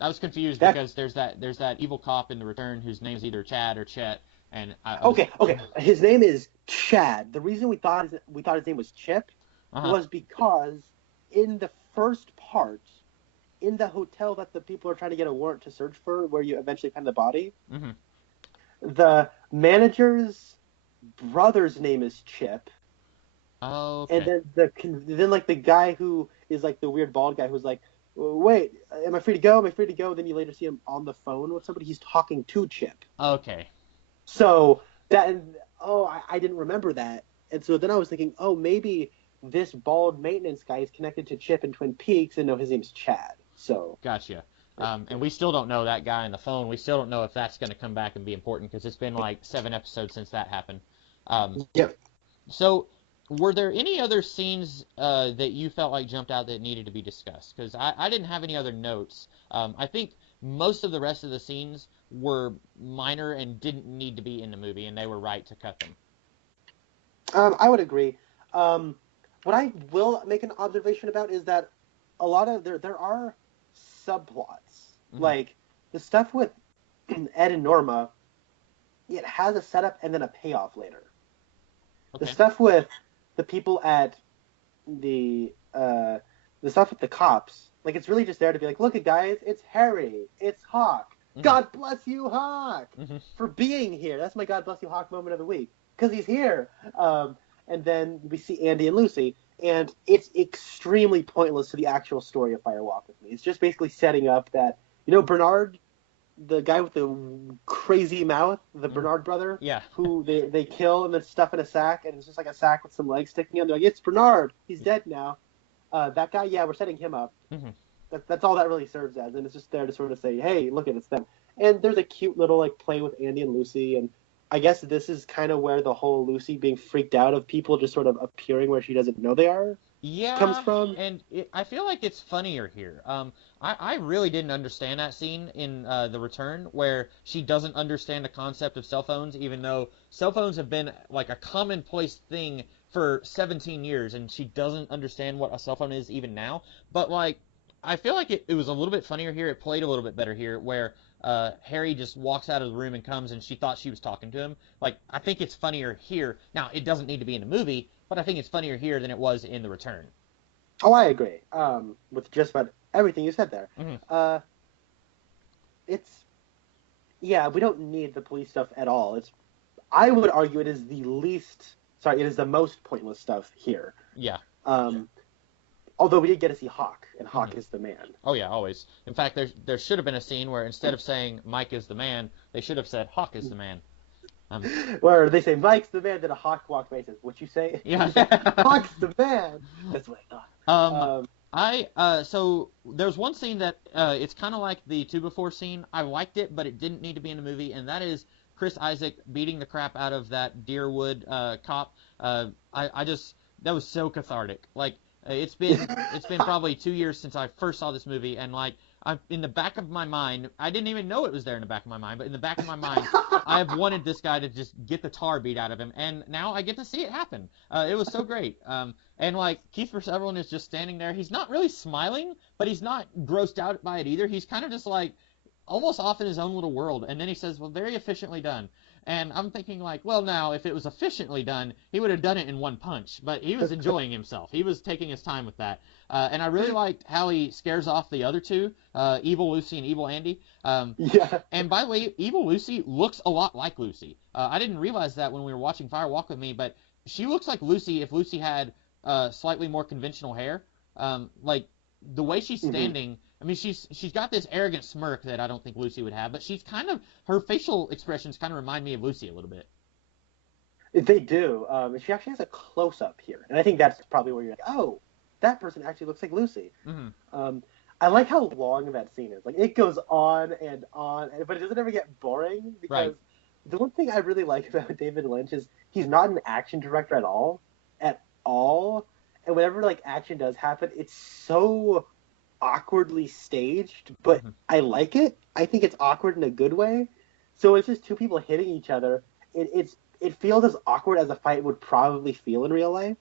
I was confused because there's that evil cop in The Return whose name is either Chad or Chet, and Okay. His name is Chad. The reason we thought his name was Chip was because in the first part, in the hotel that the people are trying to get a warrant to search for, where you eventually find the body, the manager's brother's name is Chip. Oh, okay. And then like the guy who is like the weird bald guy who's like, wait, am I free to go? Am I free to go? Then you later see him on the phone with somebody. He's talking to Chip. Okay. So I didn't remember that. And so then I was thinking, oh, maybe this bald maintenance guy is connected to Chip in Twin Peaks, and no, his name's Chad. So Gotcha. And we still don't know that guy on the phone. We still don't know if that's going to come back and be important because it's been like 7 episodes since that happened. Yep. So, were there any other scenes that you felt like jumped out that needed to be discussed? Because I didn't have any other notes. I think most of the rest of the scenes were minor and didn't need to be in the movie, and they were right to cut them. I would agree. What I will make an observation about is that a lot of there are subplots. Like the stuff with Ed and Norma, it has a setup and then a payoff later. Okay. The stuff with the people at the stuff with the cops, like it's really just there to be like, look at guys, it's Harry, it's Hawk. God bless you, Hawk, for being here. That's my God bless you, Hawk moment of the week because he's here. And then we see Andy and Lucy, and it's extremely pointless to the actual story of Fire Walk with Me. It's just basically setting up that, Bernard, the guy with the crazy mouth, the Bernard brother, who they kill and then stuff in a sack, and it's just like a sack with some legs sticking out. They're like, it's Bernard. He's dead now. That guy, we're setting him up. That's all that really serves as, and it's just there to sort of say, hey, look, it's them. And there's a cute little like play with Andy and Lucy, and I guess this is kind of where the whole Lucy being freaked out of people just sort of appearing where she doesn't know they are comes from. And I feel like it's funnier here. I really didn't understand that scene in The Return where she doesn't understand the concept of cell phones, even though cell phones have been like a commonplace thing for 17 years, and she doesn't understand what a cell phone is even now. But like, I feel like it was a little bit funnier here. It played a little bit better here, where Harry just walks out of the room and comes, and she thought she was talking to him. Like, I think it's funnier here. Now, it doesn't need to be in the movie, but I think it's funnier here than it was in The Return. Oh, I agree. With just about everything you said there. We don't need the police stuff at all. I would argue it is the most pointless stuff here. Yeah. Although we did get to see Hawk, and Hawk is the man. Oh yeah, always. In fact, there should have been a scene where instead of saying Mike is the man, they should have said Hawk is the man. Where they say Mike's the man, then a Hawk walks by and says, "What you say?" Yeah. Hawk's the man. That's what I thought. So there's one scene that it's kind of like the 2 Before scene. I liked it, but it didn't need to be in the movie, and that is Chris Isaac beating the crap out of that Deerwood cop. That was so cathartic. Like. It's been probably 2 years since I first saw this movie, and like in the back of my mind, I didn't even know it was there in the back of my mind, but in the back of my mind, I have wanted this guy to just get the tar beat out of him, and now I get to see it happen. It was so great. And like Kiefer Sutherland is just standing there. He's not really smiling, but he's not grossed out by it either. He's kind of just like almost off in his own little world, and then he says, "Well, very efficiently done." And I'm thinking like, well, now, if it was efficiently done, he would have done it in one punch. But he was enjoying himself. He was taking his time with that. And I really liked how he scares off the other two, Evil Lucy and Evil Andy. And by the way, Evil Lucy looks a lot like Lucy. I didn't realize that when we were watching Fire Walk with Me, but she looks like Lucy if Lucy had slightly more conventional hair. Like, the way she's standing, I mean, she's got this arrogant smirk that I don't think Lucy would have, but she's kind of, her facial expressions kind of remind me of Lucy a little bit. They do. She actually has a close-up here, and I think that's probably where you're like, oh, that person actually looks like Lucy. I like how long that scene is. Like, it goes on, but it doesn't ever get boring, because the one thing I really like about David Lynch is he's not an action director at all. And whenever, like, action does happen, it's so awkwardly staged, but I like it. I think it's awkward in a good way. So it's just two people hitting each other. It feels as awkward as a fight would probably feel in real life.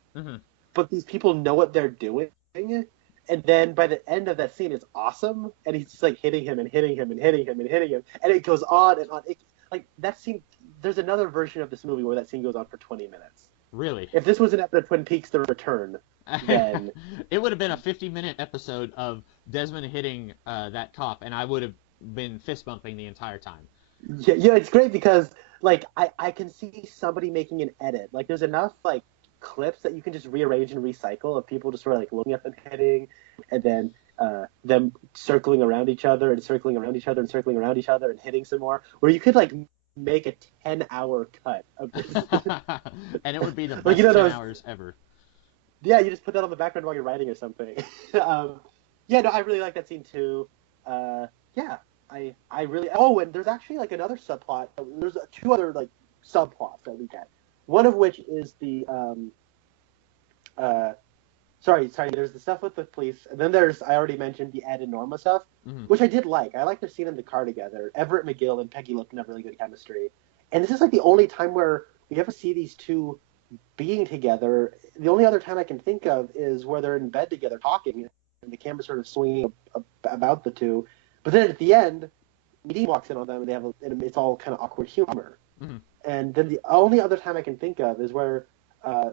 But these people know what they're doing. And then by the end of that scene, it's awesome. And he's just, like, hitting him and hitting him and hitting him and hitting him. And it goes on and on. Like, that scene, there's another version of this movie where that scene goes on for 20 minutes. Really? If this was an episode of Twin Peaks: The Return, then it would have been a 50-minute episode of Desmond hitting that cop, and I would have been fist bumping the entire time. Yeah, it's great because, like, I can see somebody making an edit. Like, there's enough, like, clips that you can just rearrange and recycle of people just sort of, like, looking at them hitting, and then them circling around each other and circling around each other and circling around each other and hitting some more, where you could, like, make a 10-hour cut of this. And it would be the best like, 10 hours ever. Yeah, you just put that on the background while you're writing or something. Yeah, no, I really like that scene too. Yeah, I really... Oh, and there's actually, like, another subplot. There's two other, like, subplots that we get. One of which is the... Sorry, there's the stuff with the police, and then there's, I already mentioned, the Ed and Norma stuff, which I did like. I liked their scene in the car together. Everett McGill and Peggy Lipton have really good chemistry. And this is, like, the only time where we ever see these two being together. The only other time I can think of is where they're in bed together talking, and the camera's sort of swinging about the two. But then at the end, Dean walks in on them, and it's all kind of awkward humor. And then the only other time I can think of is where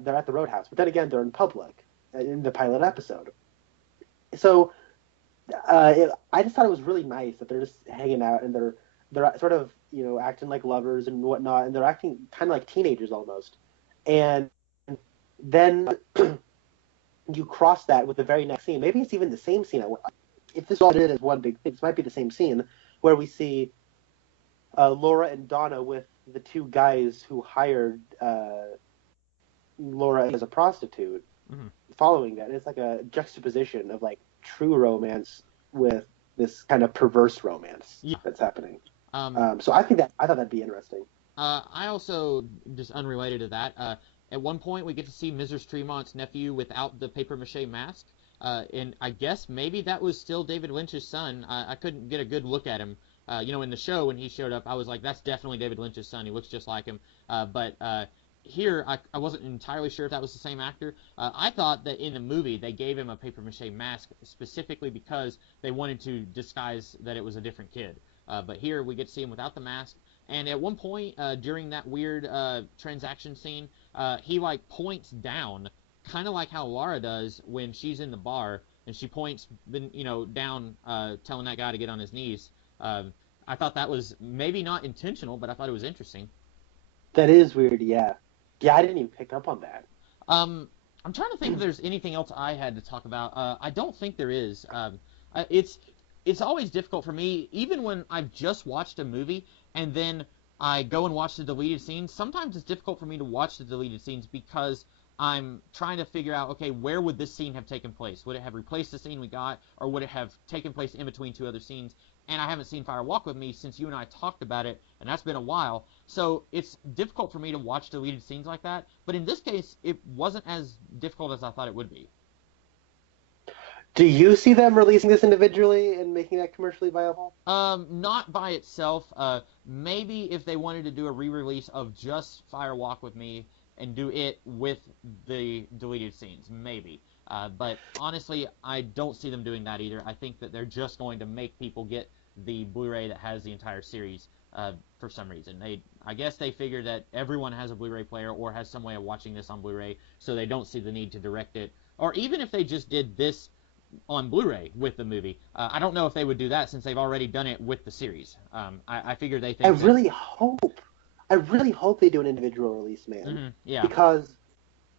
they're at the Roadhouse. But then again, they're in public in the pilot episode. So I just thought it was really nice that they're just hanging out, and they're sort of, you know, acting like lovers and whatnot, and they're acting kind of like teenagers almost. And then you cross that with the very next scene. Maybe it's even the same scene. If this all did as one big thing, this might be the same scene where we see Laura and Donna with the two guys who hired Laura as a prostitute. Following that, it's like a juxtaposition of, like, true romance with this kind of perverse romance that's happening. So I thought that'd be interesting. I also, just unrelated to that, at one point we get to see Mrs. Tremont's nephew without the papier-mâché mask, and I guess maybe that was still David Lynch's son. I couldn't get a good look at him. You know, in the show when he showed up, I was like, that's definitely David Lynch's son. He looks just like him. But here, I wasn't entirely sure if that was the same actor. I thought that in the movie they gave him a papier-mâché mask specifically because they wanted to disguise that it was a different kid. But here we get to see him without the mask. And at one point during that weird transaction scene, he, like, points down, kind of like how Laura does when she's in the bar, and she points, you know, down, telling that guy to get on his knees. I thought that was maybe not intentional, but I thought it was interesting. That is weird, yeah. Yeah, I didn't even pick up on that. I'm trying to think if there's anything else I had to talk about. I don't think there is. It's always difficult for me, even when I've just watched a movie and then I go and watch the deleted scenes. Sometimes it's difficult for me to watch the deleted scenes because I'm trying to figure out, okay, where would this scene have taken place? Would it have replaced the scene we got, or would it have taken place in between two other scenes? And I haven't seen Fire Walk with Me since you and I talked about it, and that's been a while. So it's difficult for me to watch deleted scenes like that. But in this case, it wasn't as difficult as I thought it would be. Do you see them releasing this individually and making that commercially viable? Not by itself. Maybe if they wanted to do a re-release of just Fire Walk with Me and do it with the deleted scenes, maybe. But honestly, I don't see them doing that either. I think that they're just going to make people get the Blu-ray that has the entire series for some reason. I guess they figure that everyone has a Blu-ray player or has some way of watching this on Blu-ray, so they don't see the need to direct it. Or even if they just did this on Blu-ray with the movie, I don't know if they would do that since they've already done it with the series. I figure they think. I really hope they do an individual release, man. Mm-hmm, yeah. Because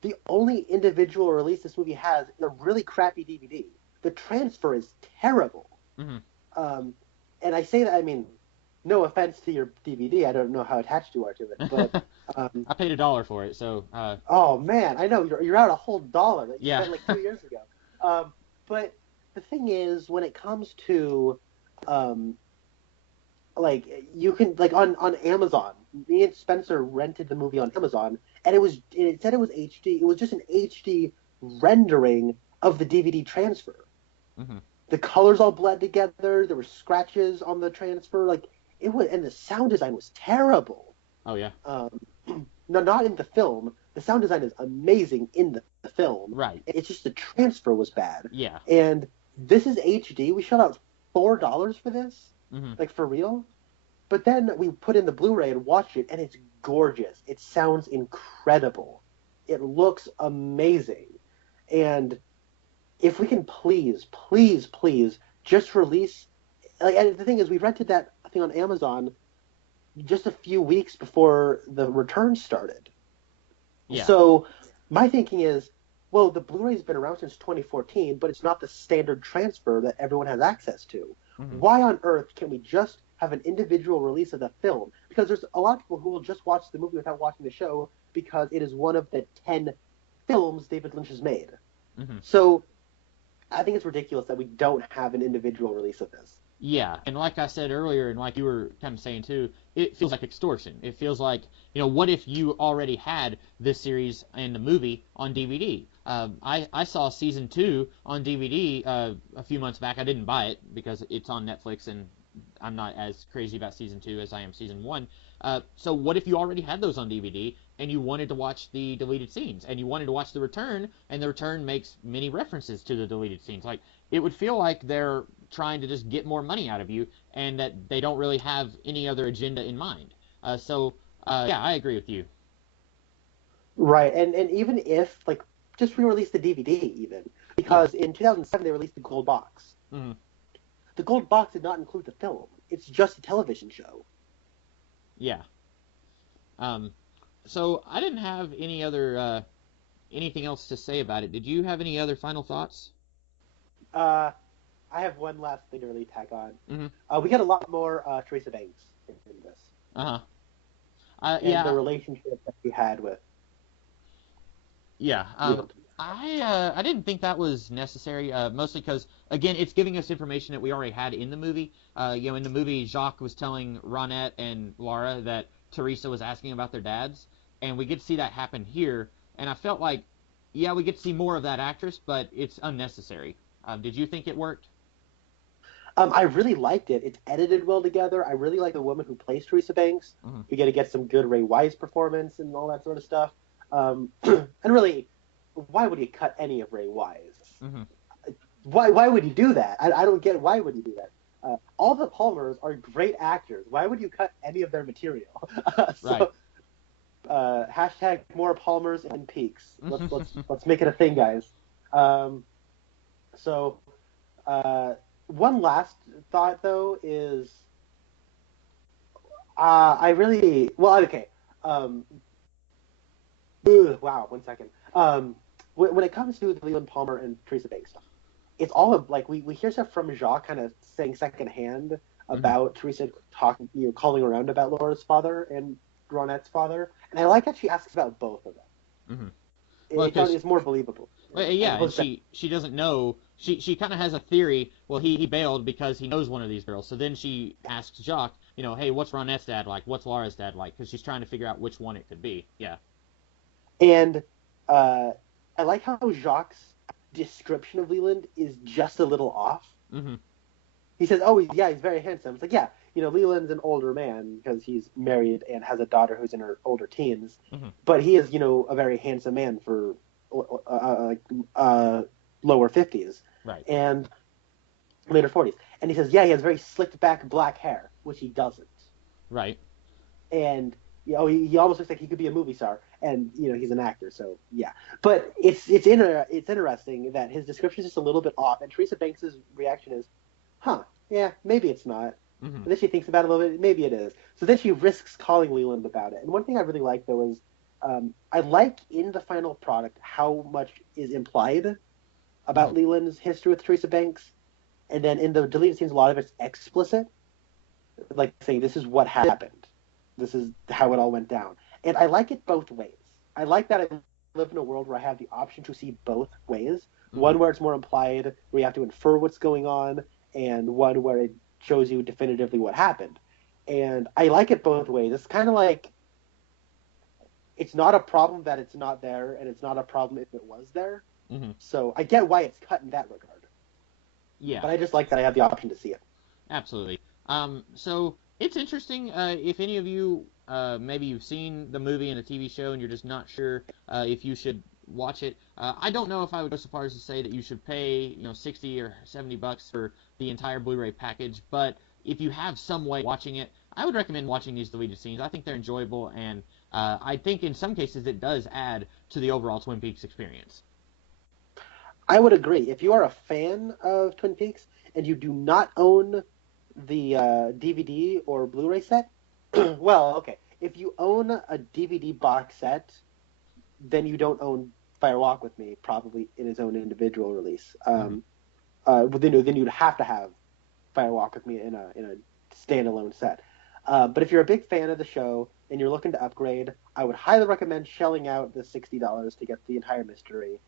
the only individual release this movie has is a really crappy DVD. the transfer is terrible. Mm-hmm. And I say that, I mean, no offense to your DVD, I don't know how attached you are to it, but I paid $1 for it, so oh man, I know you're out a whole $1 that you Yeah. spent like 2 years ago. But the thing is, when it comes to like you can like on Amazon, me and Spencer rented the movie on Amazon, and it said it was HD. It was just an HD rendering of the DVD transfer. Mhm. The colors all bled together. There were scratches on the transfer. Like it was, and the sound design was terrible. Oh yeah. No, not in the film. The sound design is amazing in the film. Right. It's just the transfer was bad. Yeah. And this is HD. We shelled out $4 for this, Mm-hmm. like for real. But then we put in the Blu-ray and watched it, and it's gorgeous. It sounds incredible. It looks amazing. And if we can please just release, like, and the thing is, we rented that thing on Amazon just a few weeks before the return started. Yeah. So my thinking is, well, the Blu-ray's been around since 2014, but it's not the standard transfer that everyone has access to. Mhm. Why on earth can't we just have an individual release of the film? Because there's a lot of people who will just watch the movie without watching the show because it is one of the 10 films David Lynch has made. Mhm. So I think it's ridiculous that we don't have an individual release of this. Yeah, and like I said earlier, and like you were kind of saying too, it feels like extortion. It feels like, what if you already had this series and the movie on DVD? I saw season 2 on DVD a few months back. I didn't buy it because it's on Netflix, and I'm not as crazy about season 2 as I am season 1. So what if you already had those on DVD and you wanted to watch the deleted scenes and you wanted to watch The Return, and The Return makes many references to the deleted scenes? Like, it would feel like they're trying to just get more money out of you and that they don't really have any other agenda in mind. Yeah, I agree with you. Right, and even if, like, just re-release the DVD even, because in 2007 they released the Gold Box. Mm-hmm. The Gold Box did not include the film. It's just a television show. Yeah. So I didn't have any other anything else to say about it. Did you have any other final thoughts? I have one last thing to really tack on. Mm-hmm. We get a lot more Teresa Banks in this. Uh-huh. And Yeah. the relationship that she had with. Yeah. I didn't think that was necessary, mostly because, again, it's giving us information that we already had in the movie. In the movie, Jacques was telling Ronette and Laura that Teresa was asking about their dads, and we get to see that happen here, and I felt like, yeah, we get to see more of that actress, but it's unnecessary. Did you think it worked? I really liked it. It's edited well together. I really like the woman who plays Teresa Banks. Mm-hmm. We get to get some good Ray Wise performance and all that sort of stuff. And really, why would he cut any of Ray Wise? Mm-hmm. Why would he do that? I don't get why would he do that. All the Palmers are great actors. Why would you cut any of their material? Right. Hashtag more Palmers and Peaks. Let's make it a thing, guys. One last thought though is okay. Wow, 1 second. When it comes to the Leland Palmer and Teresa Banks stuff, it's all of, like, we hear stuff from Jacques kind of saying secondhand about Teresa talking, calling around about Laura's father and Ronette's father, and I like that she asks about both of them. Mm-hmm. It's more believable. Well, yeah, and she doesn't know. She kind of has a theory. Well, he bailed because he knows one of these girls. So then she asks Jacques, hey, what's Ronette's dad like? What's Laura's dad like? Because she's trying to figure out which one it could be. Yeah. And I like how Jacques' description of Leland is just a little off. Mm-hmm. He says, "Oh, he's very handsome." It's like, yeah, Leland's an older man because he's married and has a daughter who's in her older teens. Mm-hmm. But he is, a very handsome man for lower 50s, right, and later 40s. And he says, yeah, he has very slicked back black hair, which he doesn't. Right. And he almost looks like he could be a movie star, and he's an actor, so yeah. But it's interesting that his description is just a little bit off, and Teresa Banks' reaction is, huh, yeah, maybe it's not. Mm-hmm. And then she thinks about it a little bit, maybe it is. So then she risks calling Leland about it. And one thing I really liked, though, is I like in the final product how much is implied. about Leland's history with Teresa Banks, and then in the deleted scenes, a lot of it's explicit, like saying this is what happened, this is how it all went down, and I like it both ways. I like that I live in a world where I have the option to see both ways. One where it's more implied, where you have to infer what's going on, and one where it shows you definitively what happened. And I like it both ways. It's kind of like, it's not a problem that it's not there, and it's not a problem if it was there. So I get why it's cut in that regard. Yeah. But I just like that I have the option to see it. Absolutely. So it's interesting. If any of you, maybe you've seen the movie and the TV show and you're just not sure if you should watch it, I don't know if I would go so far as to say that you should pay, $60 or $70 for the entire Blu-ray package. But if you have some way of watching it, I would recommend watching these deleted scenes. I think they're enjoyable, and I think in some cases it does add to the overall Twin Peaks experience. I would agree. If you are a fan of Twin Peaks and you do not own the DVD or Blu-ray set, well, okay. If you own a DVD box set, then you don't own Fire Walk with Me, probably in its own individual release. Then you'd have to have Fire Walk with Me in a standalone set. But if you're a big fan of the show and you're looking to upgrade, I would highly recommend shelling out the $60 to get the entire mystery.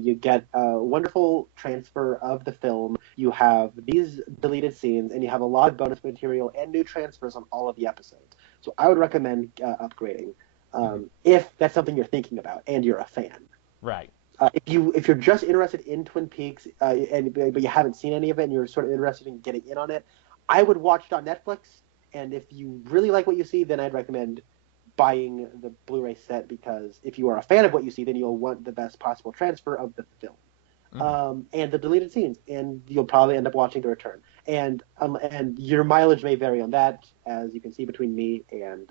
You get a wonderful transfer of the film. You have these deleted scenes, and you have a lot of bonus material and new transfers on all of the episodes. So I would recommend upgrading if that's something you're thinking about and you're a fan. Right. If you're just interested in Twin Peaks but you haven't seen any of it and you're sort of interested in getting in on it, I would watch it on Netflix. And if you really like what you see, then I'd recommend buying the Blu-ray set, because if you are a fan of what you see, then you'll want the best possible transfer of the film and the deleted scenes, and you'll probably end up watching The Return. And your mileage may vary on that, as you can see between me and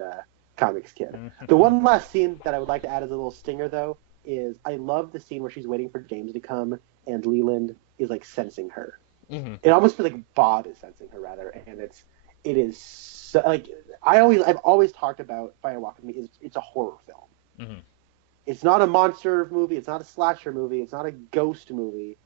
Comics Kid. The one last scene that I would like to add as a little stinger, though, is I love the scene where she's waiting for James to come and Leland is like sensing her. It almost feels like Bob is sensing her, rather, and it is so, like I've always talked about Fire Walk with Me. It's a horror film. It's not a monster movie. It's not a slasher movie. It's not a ghost movie,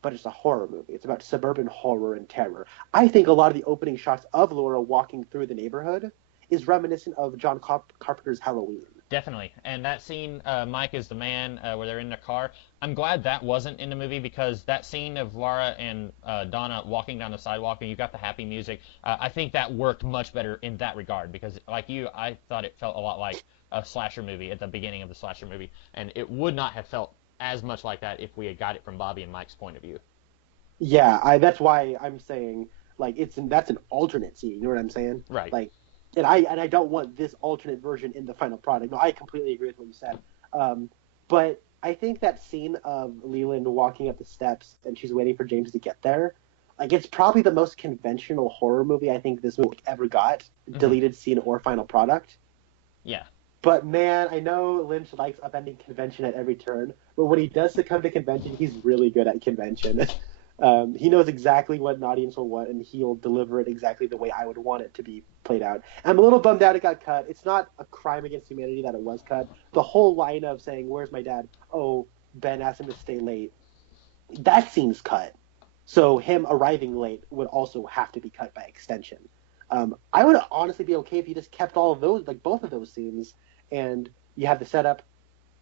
but it's a horror movie. It's about suburban horror and terror. I think a lot of the opening shots of Laura walking through the neighborhood is reminiscent of John Carpenter's Halloween. Definitely. And that scene, Mike is the Man, where they're in their car, I'm glad that wasn't in the movie, because that scene of Laura and Donna walking down the sidewalk and you got the happy music, I think that worked much better in that regard, because like you, I thought it felt a lot like a slasher movie at the beginning of the slasher movie, and it would not have felt as much like that if we had got it from Bobby and Mike's point of view. Yeah, that's why I'm saying, like, that's an alternate scene, you know what I'm saying? Right. Like, and I don't want this alternate version in the final product. No, I completely agree with what you said. But I think that scene of Leland walking up the steps and she's waiting for James to get there, like, it's probably the most conventional horror movie I think this movie ever got, deleted scene or final product. Yeah. But man, I know Lynch likes upending convention at every turn, but when he does succumb to convention, he's really good at convention. He knows exactly what an audience will want, and he'll deliver it exactly the way I would want it to be played out. I'm a little bummed out it got cut. It's not a crime against humanity that it was cut. The whole line of saying, "Where's my dad?" Oh, Ben asked him to stay late. That scene's cut. So him arriving late would also have to be cut by extension. I would honestly be okay if you just kept all of those, like both of those scenes, and you have the setup,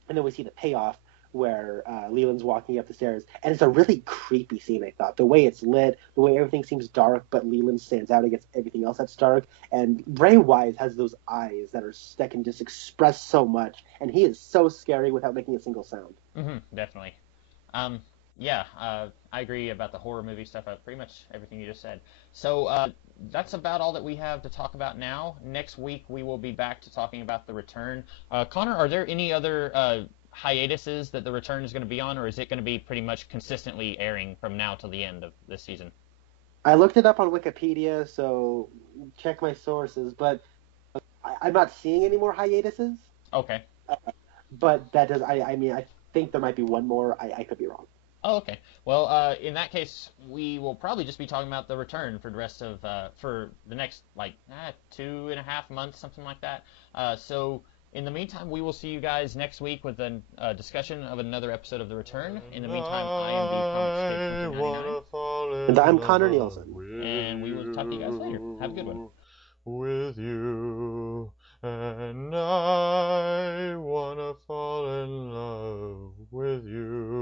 and then we see the payoff, where Leland's walking up the stairs, and it's a really creepy scene, I thought. The way it's lit, the way everything seems dark, but Leland stands out against everything else that's dark, and Ray Wise has those eyes that can just express so much, and he is so scary without making a single sound. Definitely. I agree about the horror movie stuff, pretty much everything you just said. So that's about all that we have to talk about now. Next week we will be back to talking about The Return. Connor, are there any other hiatuses that The Return is going to be on, or is it going to be pretty much consistently airing from now till the end of this season? I looked it up on Wikipedia, so check my sources, but I'm not seeing any more hiatuses. Okay. But that does, I think there might be one more. I could be wrong. Oh, okay. Well, in that case, we will probably just be talking about The Return for the rest of, for the next, 2.5 months, something like that. So In the meantime, we will see you guys next week with a discussion of another episode of The Return. In the meantime, I am the Comics Kid 2099. And I'm Connor Nielsen. And we will talk to you guys later. Have a good one. With you, and I wanna fall in love with you.